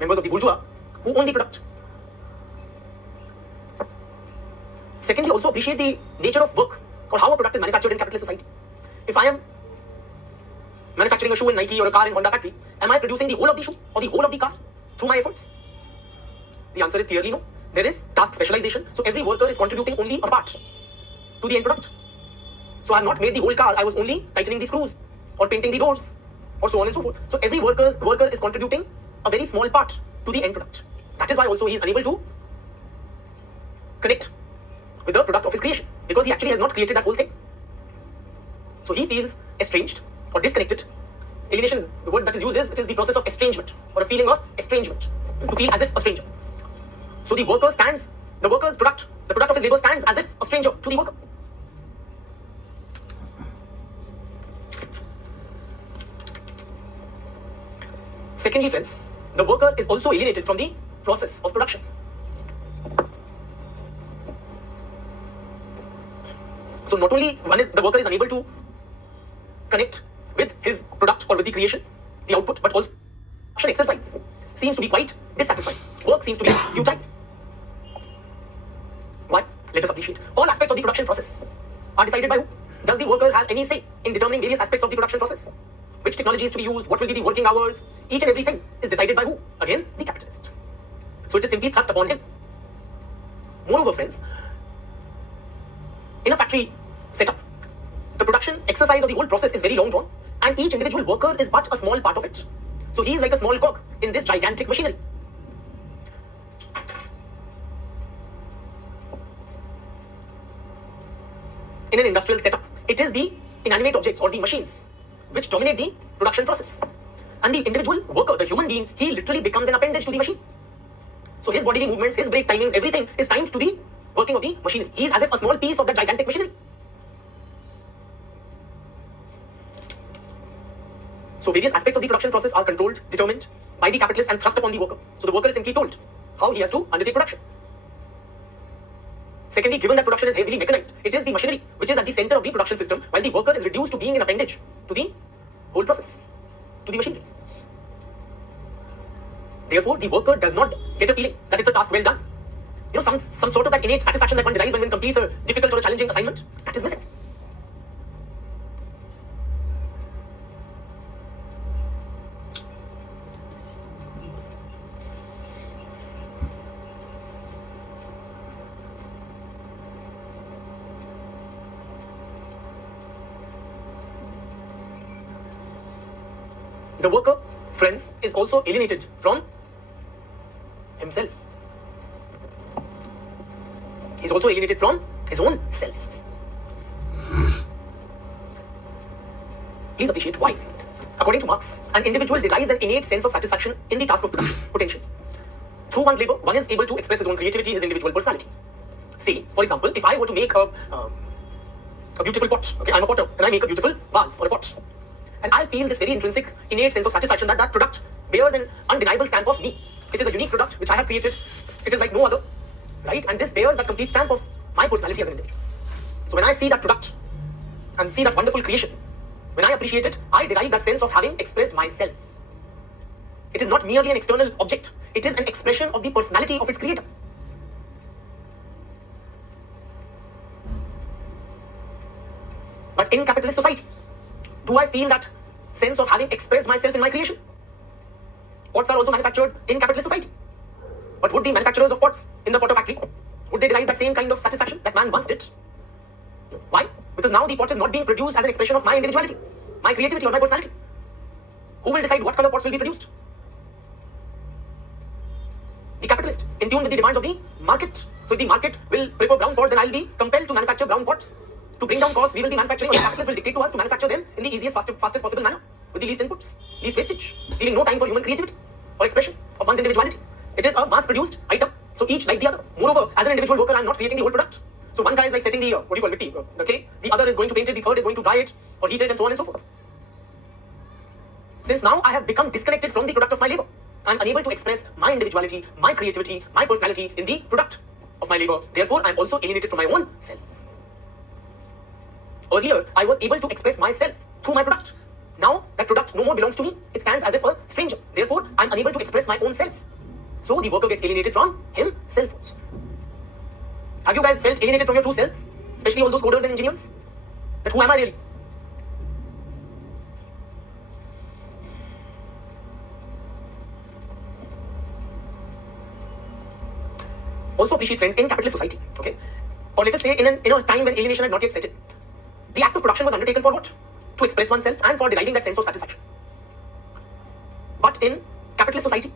members of the bourgeois who own the product. Secondly, also appreciate the nature of work or how a product is manufactured in capitalist society. If I am manufacturing a shoe in Nike or a car in Honda factory, am I producing the whole of the shoe or the whole of the car through my efforts? The answer is clearly no. There is task specialization, so every worker is contributing only a part to the end product. So I have not made the whole car, I was only tightening the screws or painting the doors or so on and so forth. So every worker is contributing a very small part to the end product. That is why also he is unable to connect with the product of his creation, because he actually has not created that whole thing. So he feels estranged or disconnected. Alienation, the word that is used is, it is the process of estrangement or a feeling of estrangement, to feel as if a stranger. So the worker stands, the worker's product, the product of his labor stands as if a stranger to the worker. Secondly, friends, the worker is also alienated from the process of production. So not only the worker is unable to connect with his product or with the creation, the output, but also production exercise seems to be quite dissatisfying. Work seems to be futile. Why? Let us appreciate. All aspects of the production process are decided by who? Does the worker have any say in determining various aspects of the production process? Which technology is to be used? What will be the working hours? Each and everything is decided by who? Again, the capitalist. So it is simply thrust upon him. Moreover, friends, in a factory setup, the production exercise of the whole process is very long drawn, and each individual worker is but a small part of it. So he is like a small cog in this gigantic machinery. In an industrial setup, it is the inanimate objects or the machines which dominate the production process. And the individual worker, the human being, he literally becomes an appendage to the machine. So his bodily movements, his break timings, everything is timed to the working of the machinery. He is as if a small piece of that gigantic machinery. So various aspects of the production process are controlled, determined by the capitalist and thrust upon the worker. So the worker is simply told how he has to undertake production. Secondly, given that production is heavily mechanized, it is the machinery which is at the center of the production system, while the worker is reduced to being an appendage to the whole process, to the machinery. Therefore, the worker does not get a feeling that it's a task well done. You know, some sort of that innate satisfaction that one derives when one completes a difficult or a challenging assignment, that is missing. The worker, friends, is also alienated from himself. He is also alienated from his own self. Please appreciate why. According to Marx, an individual derives an innate sense of satisfaction in the task of potential. Through one's labor, one is able to express his own creativity, his individual personality. Say, for example, if I were to make a beautiful pot, okay, I'm a potter, and I make a beautiful vase or a pot. And I feel this very intrinsic, innate sense of satisfaction that that product bears an undeniable stamp of me. It is a unique product which I have created. It is like no other, right? And this bears that complete stamp of my personality as an individual. So when I see that product and see that wonderful creation, when I appreciate it, I derive that sense of having expressed myself. It is not merely an external object. It is an expression of the personality of its creator. But in capitalist society, do I feel that sense of having expressed myself in my creation? Pots are also manufactured in capitalist society. But would the manufacturers of pots in the potter factory, would they derive that same kind of satisfaction that man once did? Why? Because now the pot is not being produced as an expression of my individuality, my creativity or my personality. Who will decide what color pots will be produced? The capitalist, in tune with the demands of the market. So if the market will prefer brown pots, then I'll be compelled to manufacture brown pots. To bring down costs, we will be manufacturing, or the capitalist will dictate to us to manufacture them in the easiest, fastest possible manner, with the least inputs, least wastage, leaving no time for human creativity or expression of one's individuality. It is a mass-produced item, so each like the other. Moreover, as an individual worker, I am not creating the whole product. So one guy is like setting the, okay? The other is going to paint it, the third is going to dry it, or heat it, and so on and so forth. Since now I have become disconnected from the product of my labor, I am unable to express my individuality, my creativity, my personality in the product of my labor. Therefore, I am also alienated from my own self. Earlier, I was able to express myself through my product. Now, that product no more belongs to me. It stands as if a stranger. Therefore, I'm unable to express my own self. So the worker gets alienated from himself also. Have you guys felt alienated from your true selves? Especially all those coders and engineers? That who am I really? Also appreciate, friends, in capitalist society, okay? Or let us say in a time when alienation had not yet set in. The act of production was undertaken for what? To express oneself and for deriving that sense of satisfaction. But in capitalist society,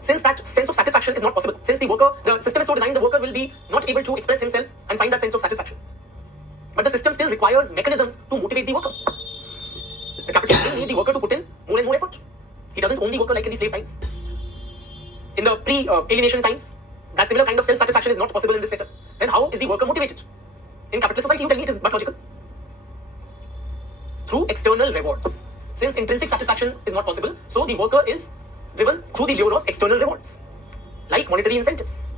since that sense of satisfaction is not possible, since the system is so designed, the worker will be not able to express himself and find that sense of satisfaction. But the system still requires mechanisms to motivate the worker. The capitalist still need the worker to put in more and more effort. He doesn't own the worker like in the slave times. In the pre-alienation times, that similar kind of self-satisfaction is not possible in this setup. Then how is the worker motivated? In capitalist society, you tell me it is but logical. Through external rewards. Since intrinsic satisfaction is not possible, so the worker is driven through the lure of external rewards, like monetary incentives.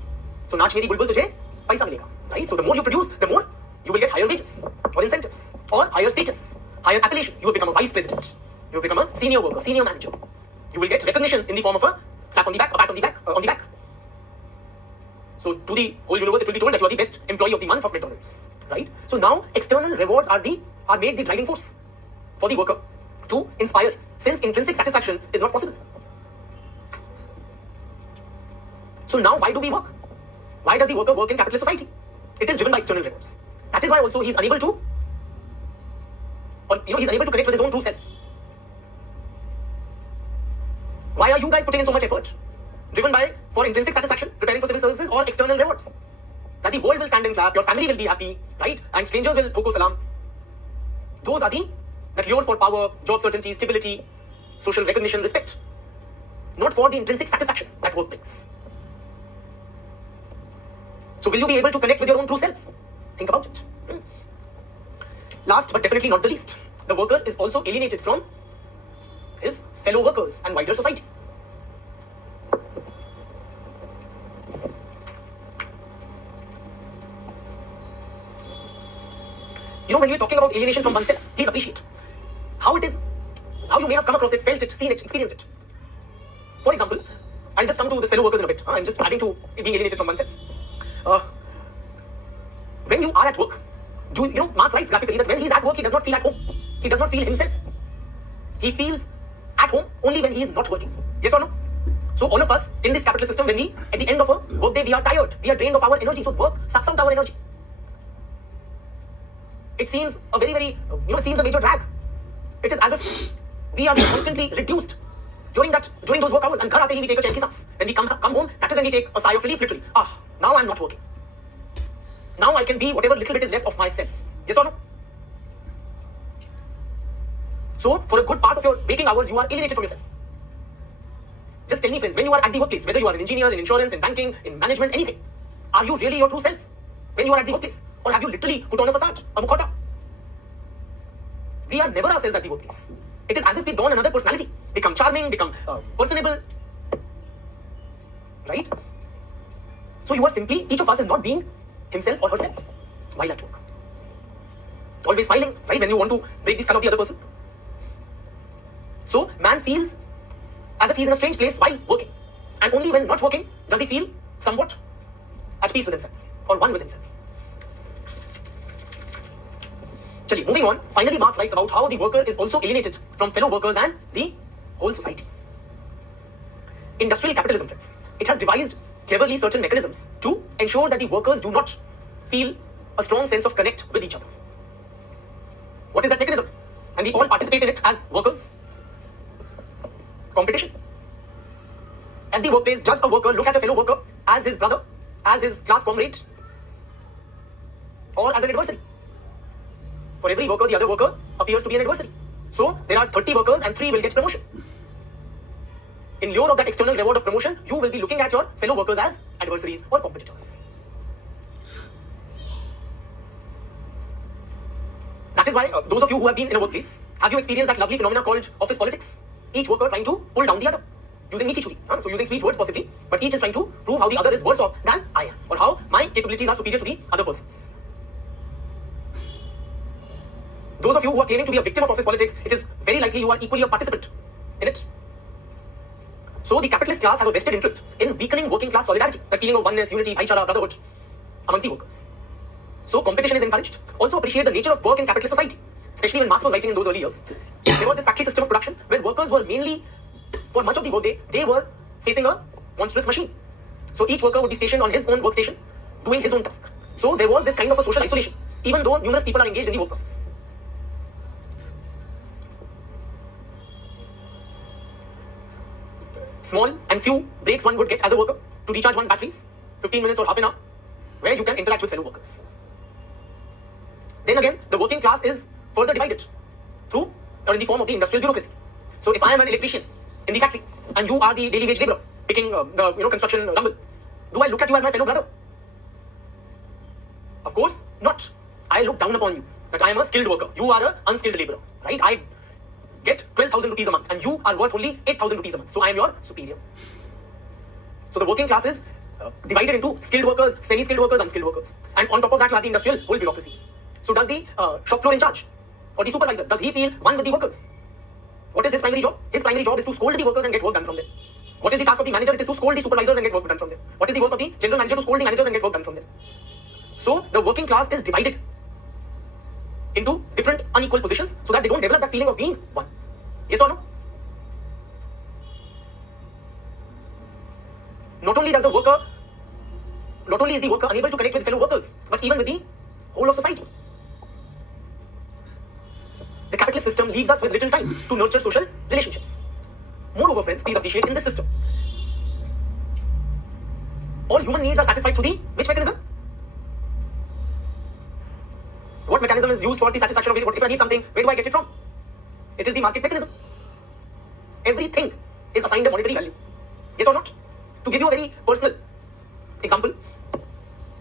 So, naach meri bulbul tujhe paisa milega, right? So, the more you produce, the more you will get higher wages or incentives or higher status, higher appellation. You will become a vice president. You will become a senior worker, senior manager. You will get recognition in the form of a slap on the back, a pat on the back, on the back. So, to the whole universe, it will be told that you are the best employee of the month of McDonald's, right? So now external rewards are made the driving force for the worker to inspire, since intrinsic satisfaction is not possible. So now why do we work? Why does the worker work in capitalist society? It is driven by external rewards. That is why also he is unable to, he is unable to connect with his own true self. Why are you guys putting in so much effort? Driven by, for intrinsic satisfaction, preparing for civil services or external rewards. That the world will stand and clap, your family will be happy, right? And strangers will thoko salam. Those are that lure for power, job certainty, stability, social recognition, respect. Not for the intrinsic satisfaction that work brings. So will you be able to connect with your own true self? Think about it. Last but definitely not the least, the worker is also alienated from his fellow workers and wider society. You know, when you're talking about alienation from oneself, please appreciate how you may have come across it, felt it, seen it, experienced it. For example, I'll just come to the fellow workers in a bit. I'm just adding to being alienated from oneself. When you are at work, Marx writes graphically that when he's at work, he does not feel at home. He does not feel himself. He feels at home only when he is not working. Yes or no? So all of us in this capitalist system, when at the end of a work day, we are tired, we are drained of our energy. So work sucks out our energy. It seems a it seems a major drag. It is as if we are constantly reduced during those work hours. And ghar aate hi we take a chain ki saans. When we come home, that is when we take a sigh of relief, literally. Now I'm not working. Now I can be whatever little bit is left of myself. Yes or no? So, for a good part of your waking hours, you are alienated from yourself. Just tell me, friends, when you are at the workplace, whether you are an engineer, in insurance, in banking, in management, anything, are you really your true self when you are at the workplace? Or have you literally put on a facade, a mukhota? We are never ourselves at the workplace. It is as if we don another personality, become charming, become personable, right? So you are simply, each of us is not being himself or herself while at work. Always smiling, right, when you want to break the skull of the other person. So man feels as if he is in a strange place while working. And only when not working does he feel somewhat at peace with himself or one with himself. Chali, moving on, finally Marx writes about how the worker is also alienated from fellow workers and the whole society. Industrial capitalism, friends, it has devised cleverly certain mechanisms to ensure that the workers do not feel a strong sense of connect with each other. What is that mechanism? And we all participate in it as workers. Competition. At the workplace, does a worker look at a fellow worker as his brother, as his class comrade, or as an adversary? For every worker, the other worker appears to be an adversary. So, there are 30 workers and 3 will get promotion. In lieu of that external reward of promotion, you will be looking at your fellow workers as adversaries or competitors. That is why those of you who have been in a workplace, have you experienced that lovely phenomena called office politics? Each worker trying to pull down the other, using meaty churi, so using sweet words possibly, but each is trying to prove how the other is worse off than I am, or how my capabilities are superior to the other person's. those of you who are claiming to be a victim of office politics, it is very likely you are equally a participant in it. So the capitalist class have a vested interest in weakening working class solidarity, that feeling of oneness, unity, bhaichara, brotherhood amongst the workers. So competition is encouraged. Also appreciate the nature of work in capitalist society, especially when Marx was writing in those early years. There was this factory system of production where workers were mainly, for much of the workday, they were facing a monstrous machine. So each worker would be stationed on his own workstation, doing his own task. So there was this kind of a social isolation, even though numerous people are engaged in the work process. Small and few breaks one would get as a worker to recharge one's batteries, 15 minutes or half an hour, where you can interact with fellow workers. Then again, the working class is further divided through or in the form of the industrial bureaucracy. So if I am an electrician in the factory and you are the daily wage laborer picking the construction rumble, do I look at you as my fellow brother? Of course not. I look down upon you, that I am a skilled worker. You are an unskilled laborer, right? I get 12,000 rupees a month and you are worth only 8,000 rupees a month. So I am your superior. So the working class is divided into skilled workers, semi-skilled workers, unskilled workers. And on top of that, you have the industrial whole bureaucracy. So does the shop floor in charge or the supervisor, does he feel one with the workers? What is his primary job? His primary job is to scold the workers and get work done from them. What is the task of the manager? It is to scold the supervisors and get work done from them. What is the work of the general manager? To scold the managers and get work done from them. So the working class is divided into different unequal positions so that they don't develop that feeling of being one. Yes or no? Not only is the worker unable to connect with fellow workers, but even with the whole of society. The capitalist system leaves us with little time to nurture social relationships. Moreover, friends, please appreciate in this system, all human needs are satisfied through the which mechanism? What mechanism is used for the satisfaction of it? If I need something, where do I get it from? It is the market mechanism. Everything is assigned a monetary value. Yes or not? To give you a very personal example,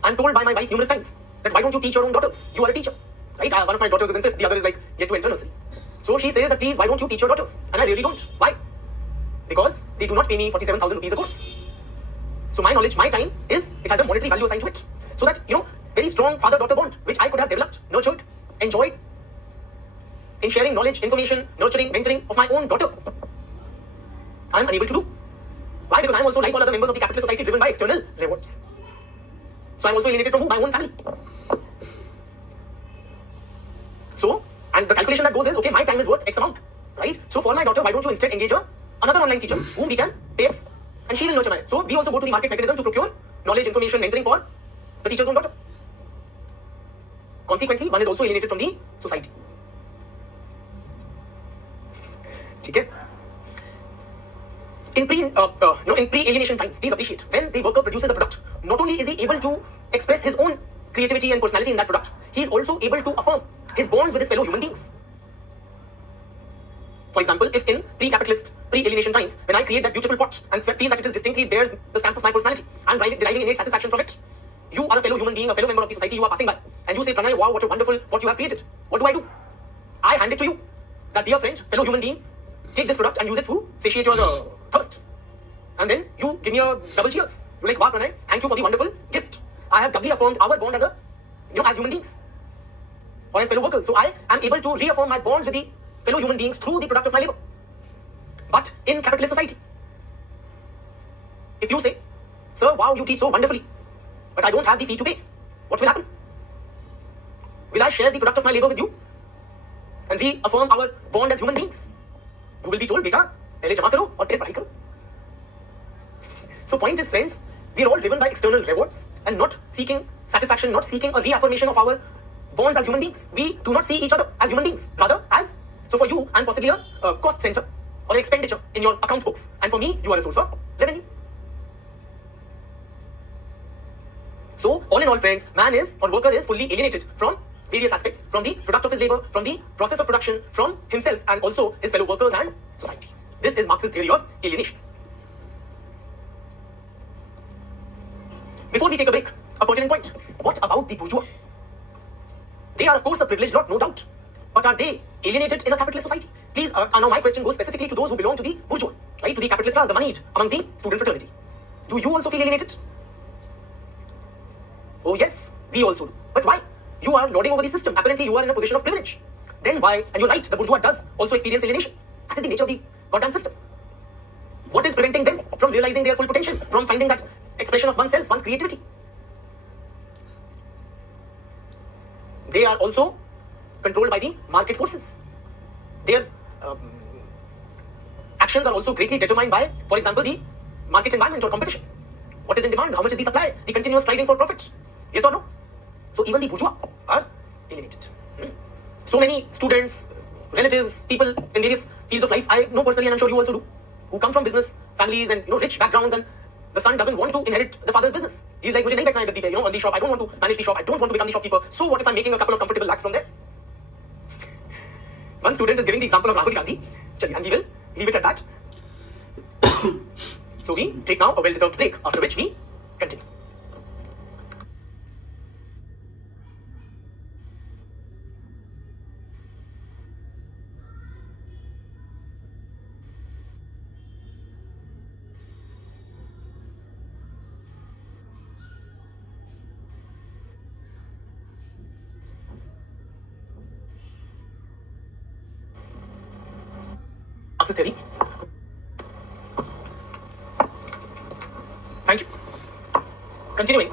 I am told by my wife numerous times that why don't you teach your own daughters? You are a teacher, right? One of my daughters is in 5th, the other is like yet to enter nursery. So she says that please, why don't you teach your daughters? And I really don't. Why? Because they do not pay me 47,000 rupees a course. So my knowledge, my time it has a monetary value assigned to it. So that, very strong father-daughter bond, which I could have developed, nurtured, enjoyed in sharing knowledge, information, nurturing, mentoring of my own daughter, I am unable to do. Why? Because I am also like all other members of the capitalist society driven by external rewards. So I am also alienated from my own family. So, and the calculation that goes is, okay, my time is worth X amount, right? So for my daughter, why don't you instead engage another online teacher whom we can pay X and she will nurture my. So we also go to the market mechanism to procure knowledge, information, mentoring for the teacher's own daughter. Consequently, one is also alienated from the society. Okay? In pre-alienation times, please appreciate, when the worker produces a product, not only is he able to express his own creativity and personality in that product, he is also able to affirm his bonds with his fellow human beings. For example, if in pre-capitalist, pre-alienation times, when I create that beautiful pot and feel that it is distinctly bears the stamp of my personality, I am deriving innate satisfaction from it. You are a fellow human being, a fellow member of the society, you are passing by, and you say, Pranay, wow, what a wonderful, what you have created. What do? I hand it to you. That dear friend, fellow human being, take this product and use it to satiate your thirst. And then you give me a double cheers. You're like, wow, Pranay, thank you for the wonderful gift. I have doubly affirmed our bond as as human beings or as fellow workers. So I am able to reaffirm my bonds with the fellow human beings through the product of my labor. But in capitalist society, if you say, sir, wow, you teach so wonderfully, but I don't have the fee to pay, what will happen? Will I share the product of my labor with you and reaffirm our bond as human beings? You will be told, beta, pehle jama karo aur phir padhai karo. So point is, friends, we are all driven by external rewards and not seeking satisfaction, not seeking a reaffirmation of our bonds as human beings. We do not see each other as human beings, rather as, so for you, I'm possibly a cost center or an expenditure in your account books, and for me, you are a source of revenue. So, all in all, friends, worker is fully alienated from various aspects, from the product of his labor, from the process of production, from himself, and also his fellow workers and society. This is Marx's theory of alienation. Before we take a break, a pertinent point. What about the bourgeois? They are, of course, a privileged lot, no doubt. But are they alienated in a capitalist society? Please, now my question goes specifically to those who belong to the bourgeois, right? To the capitalist class, the moneyed, amongst the student fraternity. Do you also feel alienated? Oh yes, we also do. But why? You are lording over the system. Apparently, you are in a position of privilege. then why, and you're right, the bourgeois does also experience alienation. That is the nature of the goddamn system. What is preventing them from realizing their full potential, from finding that expression of oneself, one's creativity? They are also controlled by the market forces. Their actions are also greatly determined by, for example, the market environment or competition. What is in demand? How much is the supply? The continuous striving for profit. Yes or no? So even the bourgeois are alienated. So many students, relatives, people in various fields of life, I know personally, and I'm sure you also do, who come from business families and rich backgrounds, and the son doesn't want to inherit the father's business. He's like, "Mujhe nahi baithna hai gaddi pe, on the shop. I don't want to manage the shop. I don't want to become the shopkeeper. So what if I'm making a couple of comfortable lakhs from there?" One student is giving the example of Rahul Gandhi, and we will leave it at that. So we take now a well-deserved break, after which we continue. Marxist theory. Thank you. Continuing,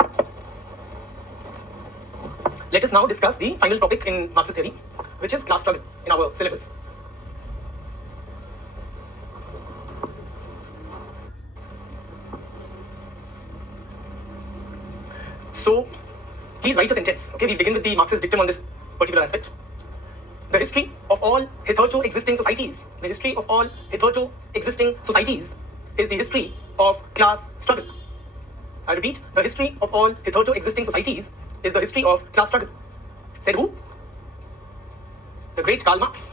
let us now discuss the final topic in Marxist theory, which is class struggle in our syllabus. So, please write a sentence. Okay, we begin with the Marxist dictum on this particular aspect. The history of all hitherto existing societies, the history of all hitherto existing societies is the history of class struggle. I repeat, the history of all hitherto existing societies is the history of class struggle. Said who? The great Karl Marx.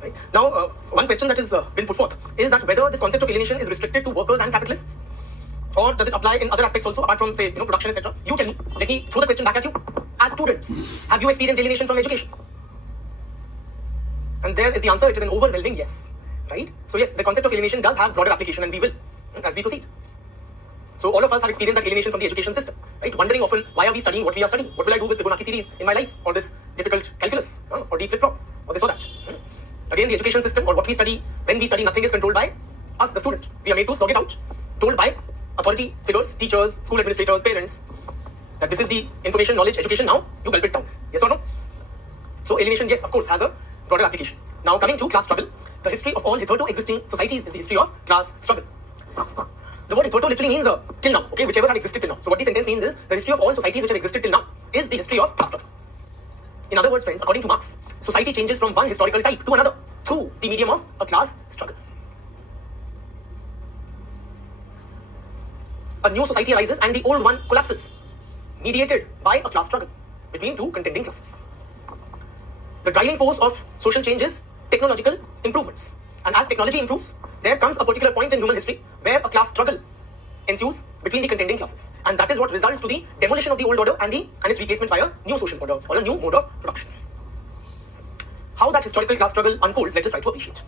Right. Now, one question that has been put forth is that whether this concept of alienation is restricted to workers and capitalists, or does it apply in other aspects also, apart from, say, production, etc. You tell me. Let me throw the question back at you. As students, have you experienced alienation from education? And there is the answer. It is an overwhelming yes. Right? So yes, the concept of alienation does have broader application, and we will as we proceed. So all of us have experienced that alienation from the education system, right? Wondering often, why are we studying what we are studying? What will I do with Fibonacci series in my life, or this difficult calculus, or D flip-flop, or this or that? Again, the education system, or what we study, when we study, nothing is controlled by us, the student. We are made to slog it out, told by authority figures, teachers, school administrators, parents, that this is the information, knowledge, education, now you gulp it down. Yes or no? So alienation, yes, of course, has a broader application. Now coming to class struggle, the history of all hitherto existing societies is the history of class struggle. The word hitherto literally means till now, okay, whichever have existed till now. So what the sentence means is the history of all societies which have existed till now is the history of class struggle. In other words, friends, according to Marx, society changes from one historical type to another through the medium of a class struggle. A new society arises and the old one collapses, mediated by a class struggle between two contending classes. The driving force of social change is technological improvements. And as technology improves, there comes a particular point in human history where a class struggle ensues between the contending classes. And that is what results to the demolition of the old order and its replacement by a new social order or a new mode of production. How that historical class struggle unfolds, let us try to appreciate.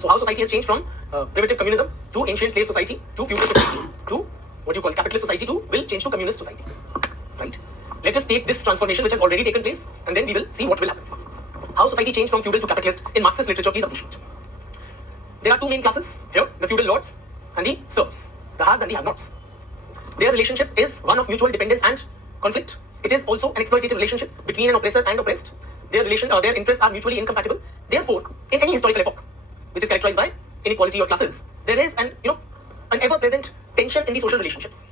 So how society has changed from primitive communism to ancient slave society to feudal society to what you call capitalist society to will change to communist society. Right? Let us take this transformation which has already taken place and then we will see what will happen. How society changed from feudal to capitalist in Marxist literature, please appreciate. There are two main classes here, the feudal lords and the serfs, the haves and the have-nots. Their relationship is one of mutual dependence and conflict. It is also an exploitative relationship between an oppressor and oppressed. Their interests are mutually incompatible. Therefore, in any historical epoch, which is characterized by inequality or classes, there is an ever-present tension in the social relationships.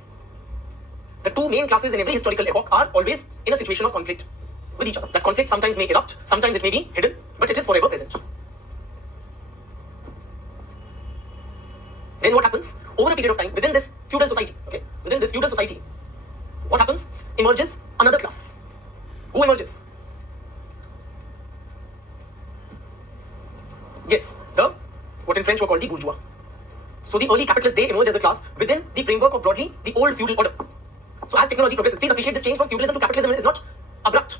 The two main classes in every historical epoch are always in a situation of conflict with each other. That conflict sometimes may erupt, sometimes it may be hidden, but it is forever present. Then what happens? Over a period of time, within this feudal society, what happens? Emerges another class. Who emerges? Yes, what in French were called the bourgeois. So the early capitalists, they emerge as a class within the framework of broadly the old feudal order. So as technology progresses, please appreciate this change from feudalism to capitalism is not abrupt,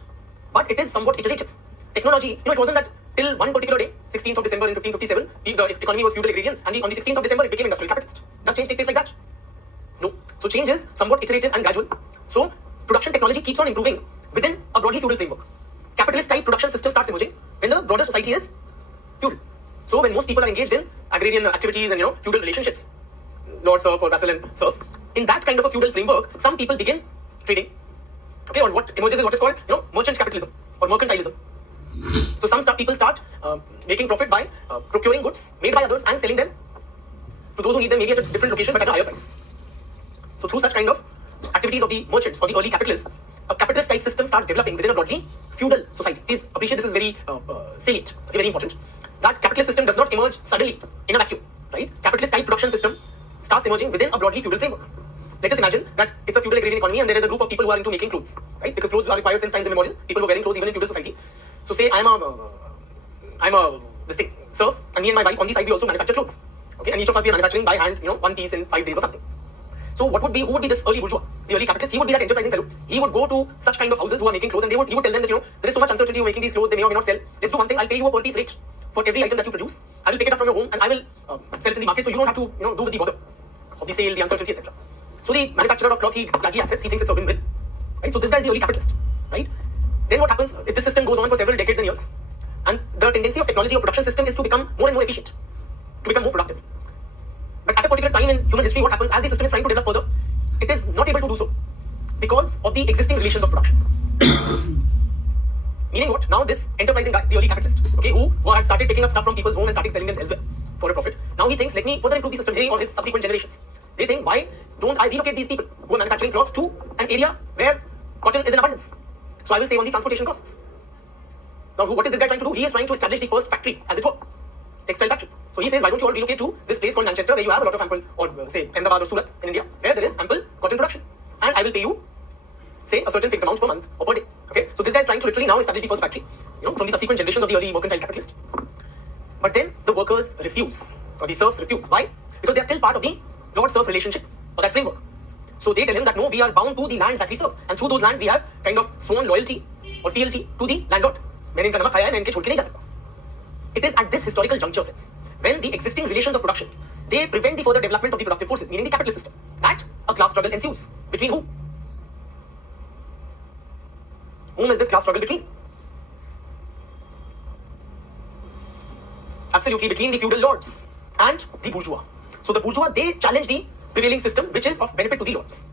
but it is somewhat iterative. Technology, it wasn't that till one particular day, 16th of December in 1557, the economy was feudal agrarian, and on the 16th of December it became industrial capitalist. Does change take place like that? No. So change is somewhat iterative and gradual. So production technology keeps on improving within a broadly feudal framework. Capitalist type production system starts emerging when the broader society is feudal. So when most people are engaged in agrarian activities and feudal relationships, lord, serf, or vassal and serf, in that kind of a feudal framework, some people begin trading. Okay, or what emerges is what is called merchant capitalism or mercantilism. So some people start making profit by procuring goods made by others and selling them to those who need them, maybe at a different location but at a higher price. So through such kind of activities of the merchants or the early capitalists, a capitalist type system starts developing within a broadly feudal society. Please appreciate this is very salient, very important. That capitalist system does not emerge suddenly in a vacuum, right? Capitalist type production system starts emerging within a broadly feudal framework. Let's just imagine that it's a feudal agrarian economy and there is a group of people who are into making clothes, right? Because clothes are required since times immemorial. People were wearing clothes even in feudal society. So say I'm a serf, and me and my wife on the side we also manufacture clothes. Okay, and each of us we are manufacturing by hand, one piece in 5 days or something. So who would be this early bourgeois, the early capitalist? He would be that enterprising fellow. He would go to such kind of houses who are making clothes and he would tell them that there is so much uncertainty of making these clothes, they may or may not sell. Let's do one thing, I'll pay you a per piece rate for every item that you produce. I will pick it up from your home and I will sell it in the market, so you don't have to do with the bother of the sale, the uncertainty, etc. So the manufacturer of cloth, he gladly accepts, he thinks it's a win-win, right? So this guy is the early capitalist, right? Then what happens, if this system goes on for several decades and years, and the tendency of technology or production system is to become more and more efficient, to become more productive. But at a particular time in human history, what happens as the system is trying to develop further, it is not able to do so because of the existing relations of production. Meaning what? Now this enterprising guy, the early capitalist, okay, who had started picking up stuff from people's home and started selling them elsewhere for a profit. Now he thinks, let me further improve the system, he or his subsequent generations. They think, why don't I relocate these people who are manufacturing cloth to an area where cotton is in abundance? So I will save on the transportation costs. Now what is this guy trying to do? He is trying to establish the first factory, as it were, textile factory. So he says, why don't you all relocate to this place called Manchester, where you have a lot of ample, or say Ahmedabad or Surat in India, where there is ample cotton production, and I will pay you, say, a certain fixed amount per month or per day. Okay, so this guy is trying to literally now establish the first factory, from the subsequent generations of the early mercantile capitalist. But then the workers refuse, or the serfs refuse. Why? Because they are still part of the lord-serf relationship or that framework. So they tell him that no, we are bound to the lands that we serve, and through those lands we have kind of sworn loyalty or fealty to the landlord. मैंने इनका नमक खाया है, मैं इनके छोड़ के नहीं जा सकता. It is at this historical juncture, friends, when the existing relations of production, they prevent the further development of the productive forces, meaning the capitalist system, that a class struggle ensues. Between who? Whom is this class struggle between? Absolutely between the feudal lords and the bourgeois. So the bourgeois, they challenge the prevailing system, which is of benefit to the lords.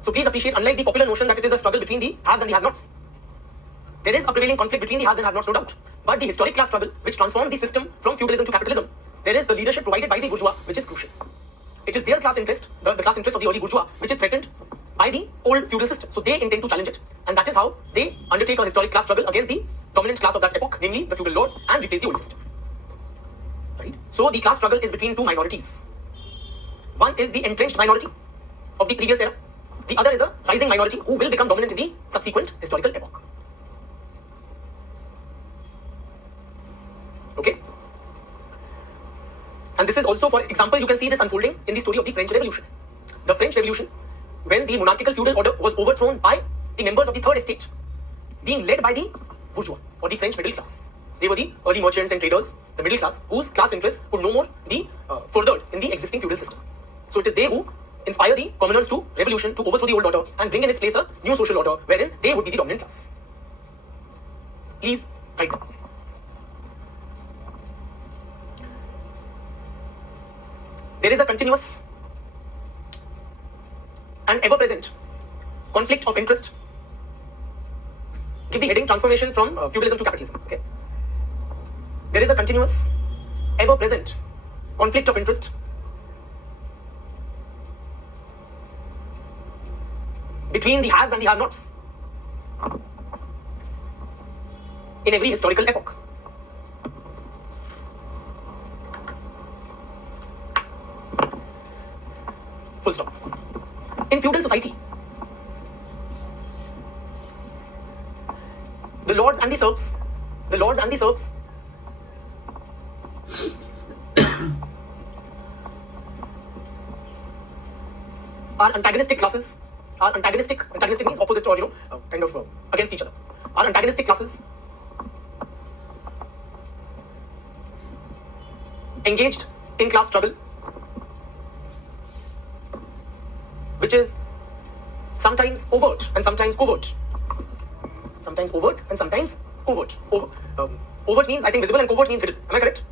So please appreciate, unlike the popular notion that it is a struggle between the haves and the have-nots, there is a prevailing conflict between the haves and have-nots, no doubt. But the historic class struggle, which transforms the system from feudalism to capitalism, there is the leadership provided by the bourgeois, which is crucial. It is their class interest, the class interest of the early bourgeois, which is threatened by the old feudal system. So they intend to challenge it. And that is how they undertake a historic class struggle against the dominant class of that epoch, namely the feudal lords, and replace the old system. Right? So the class struggle is between two minorities. One is the entrenched minority of the previous era. The other is a rising minority who will become dominant in the subsequent historical epoch. Okay? And this is also, for example, you can see this unfolding in the story of the French Revolution. The French Revolution, when the monarchical feudal order was overthrown by the members of the third estate, being led by the bourgeois or the French middle class. They were the early merchants and traders, the middle class, whose class interests could no more be furthered in the existing feudal system. So it is they who inspire the commoners to revolution, to overthrow the old order and bring in its place a new social order wherein they would be the dominant class. Please write down. There is a continuous and ever-present conflict of interest. Give the heading transformation from feudalism to capitalism. Okay. There is a continuous, ever-present conflict of interest between the haves and the have-nots in every historical epoch. Full stop. In feudal society, the lords and the serfs are antagonistic classes. Are antagonistic means opposite or kind of against each other. Are antagonistic classes engaged in class struggle, which is sometimes overt and sometimes covert. sometimes overt and sometimes covert. Overt means, I think, visible, and covert means hidden. Am I correct?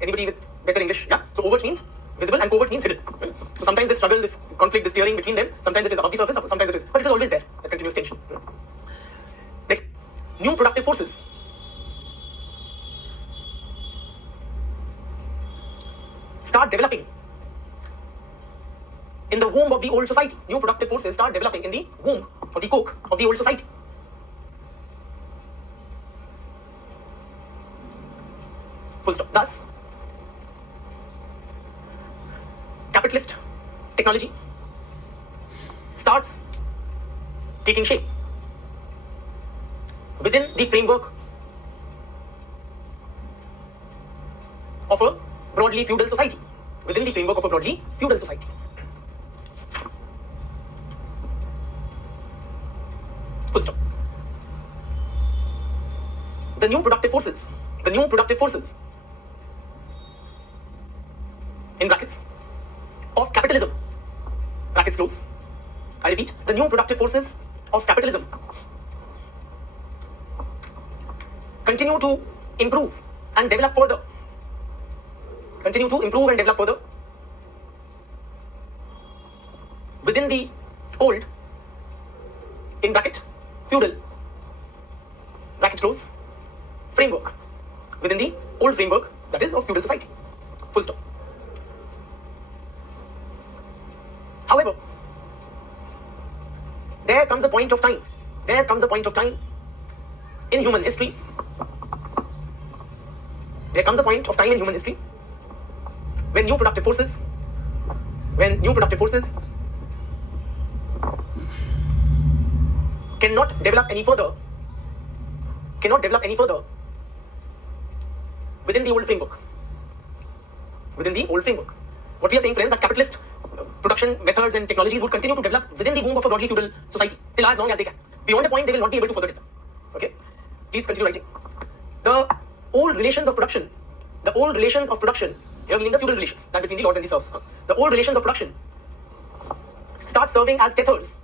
Anybody with better English? Yeah. So overt means visible and covert means hidden. So sometimes this struggle, this conflict, this steering between them, sometimes it is above the surface, sometimes it is, but it is always there, that continuous tension. Next, new productive forces. Start developing in the womb of the old society. New productive forces start developing in the womb or the coke of the old society. Full stop. Thus, capitalist technology starts taking shape within the framework of a broadly feudal society. Within the framework of a broadly feudal society. Full stop. The new productive forces in brackets of capitalism, brackets close. I repeat, the new productive forces of capitalism continue to improve and develop further. Within the old, in bracket, feudal, bracket close, framework. Within the old framework, that is of feudal society. Full stop. However, there comes a point of time in human history. When new productive forces cannot develop any further within the old framework. What we are saying, friends, that capitalist production methods and technologies would continue to develop within the womb of a broadly feudal society till as long as they can. Beyond a point, they will not be able to further develop. Okay? Please continue writing. The old relations of production, here meaning the feudal relations, that between the lords and the serfs. The old relations of production start serving as tethers.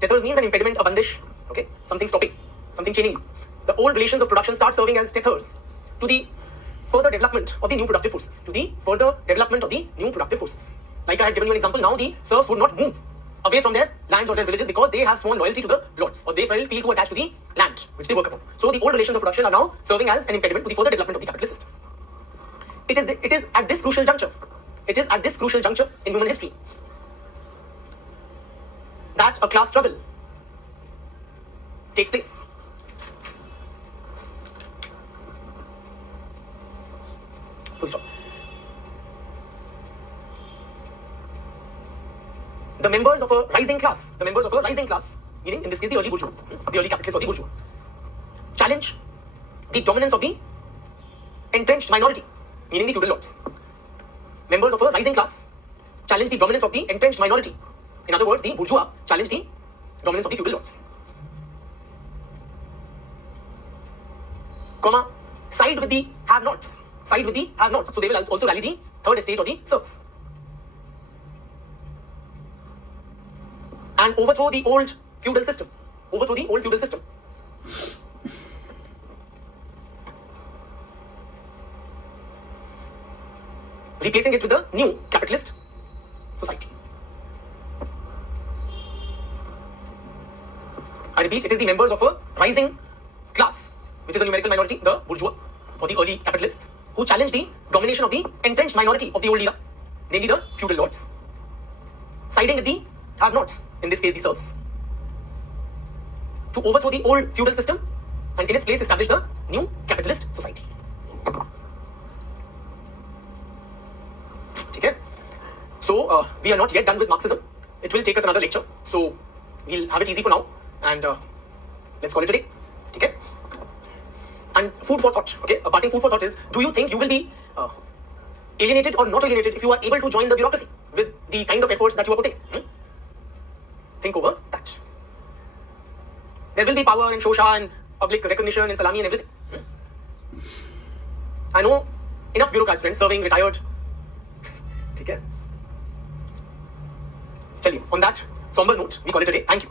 Tethers means an impediment, a bandish, okay? Something stopping, something chaining you. The old relations of production start serving as tethers to the further development of the new productive forces. Like I had given you an example, now the serfs would not move away from their lands or their villages because they have sworn loyalty to the lords, or they feel too attached to the land which they work upon. So the old relations of production are now serving as an impediment to the further development of the capitalist system. It is at this crucial juncture in human history that a class struggle takes place. Full stop. The members of a rising class, meaning in this case the early bourgeois, the early capitalists or the bourgeois, challenge the dominance of the entrenched minority, meaning the feudal lords. Members of a rising class challenge the dominance of the entrenched minority. In other words, the bourgeois challenge the dominance of the feudal lords. Side with the have-nots. So they will also rally the third estate or the serfs. And overthrow the old feudal system. Replacing it with the new capitalist society. I repeat, it is the members of a rising class, which is a numerical minority, the bourgeois or the early capitalists, who challenge the domination of the entrenched minority of the old era, namely the feudal lords, siding with the have-nots, in this case the serfs, to overthrow the old feudal system and in its place establish the new capitalist society. Okay? So we are not yet done with Marxism. It will take us another lecture. So we'll have it easy for now and let's call it a day. Okay? And food for thought. Okay? A parting food for thought is: do you think you will be alienated or not alienated if you are able to join the bureaucracy with the kind of efforts that you are putting? Think over that. There will be power and shosha and public recognition and salami and everything. I know enough bureaucrats, friends, serving retired. Okay? Chaliye, on that somber note, we call it a day. Thank you.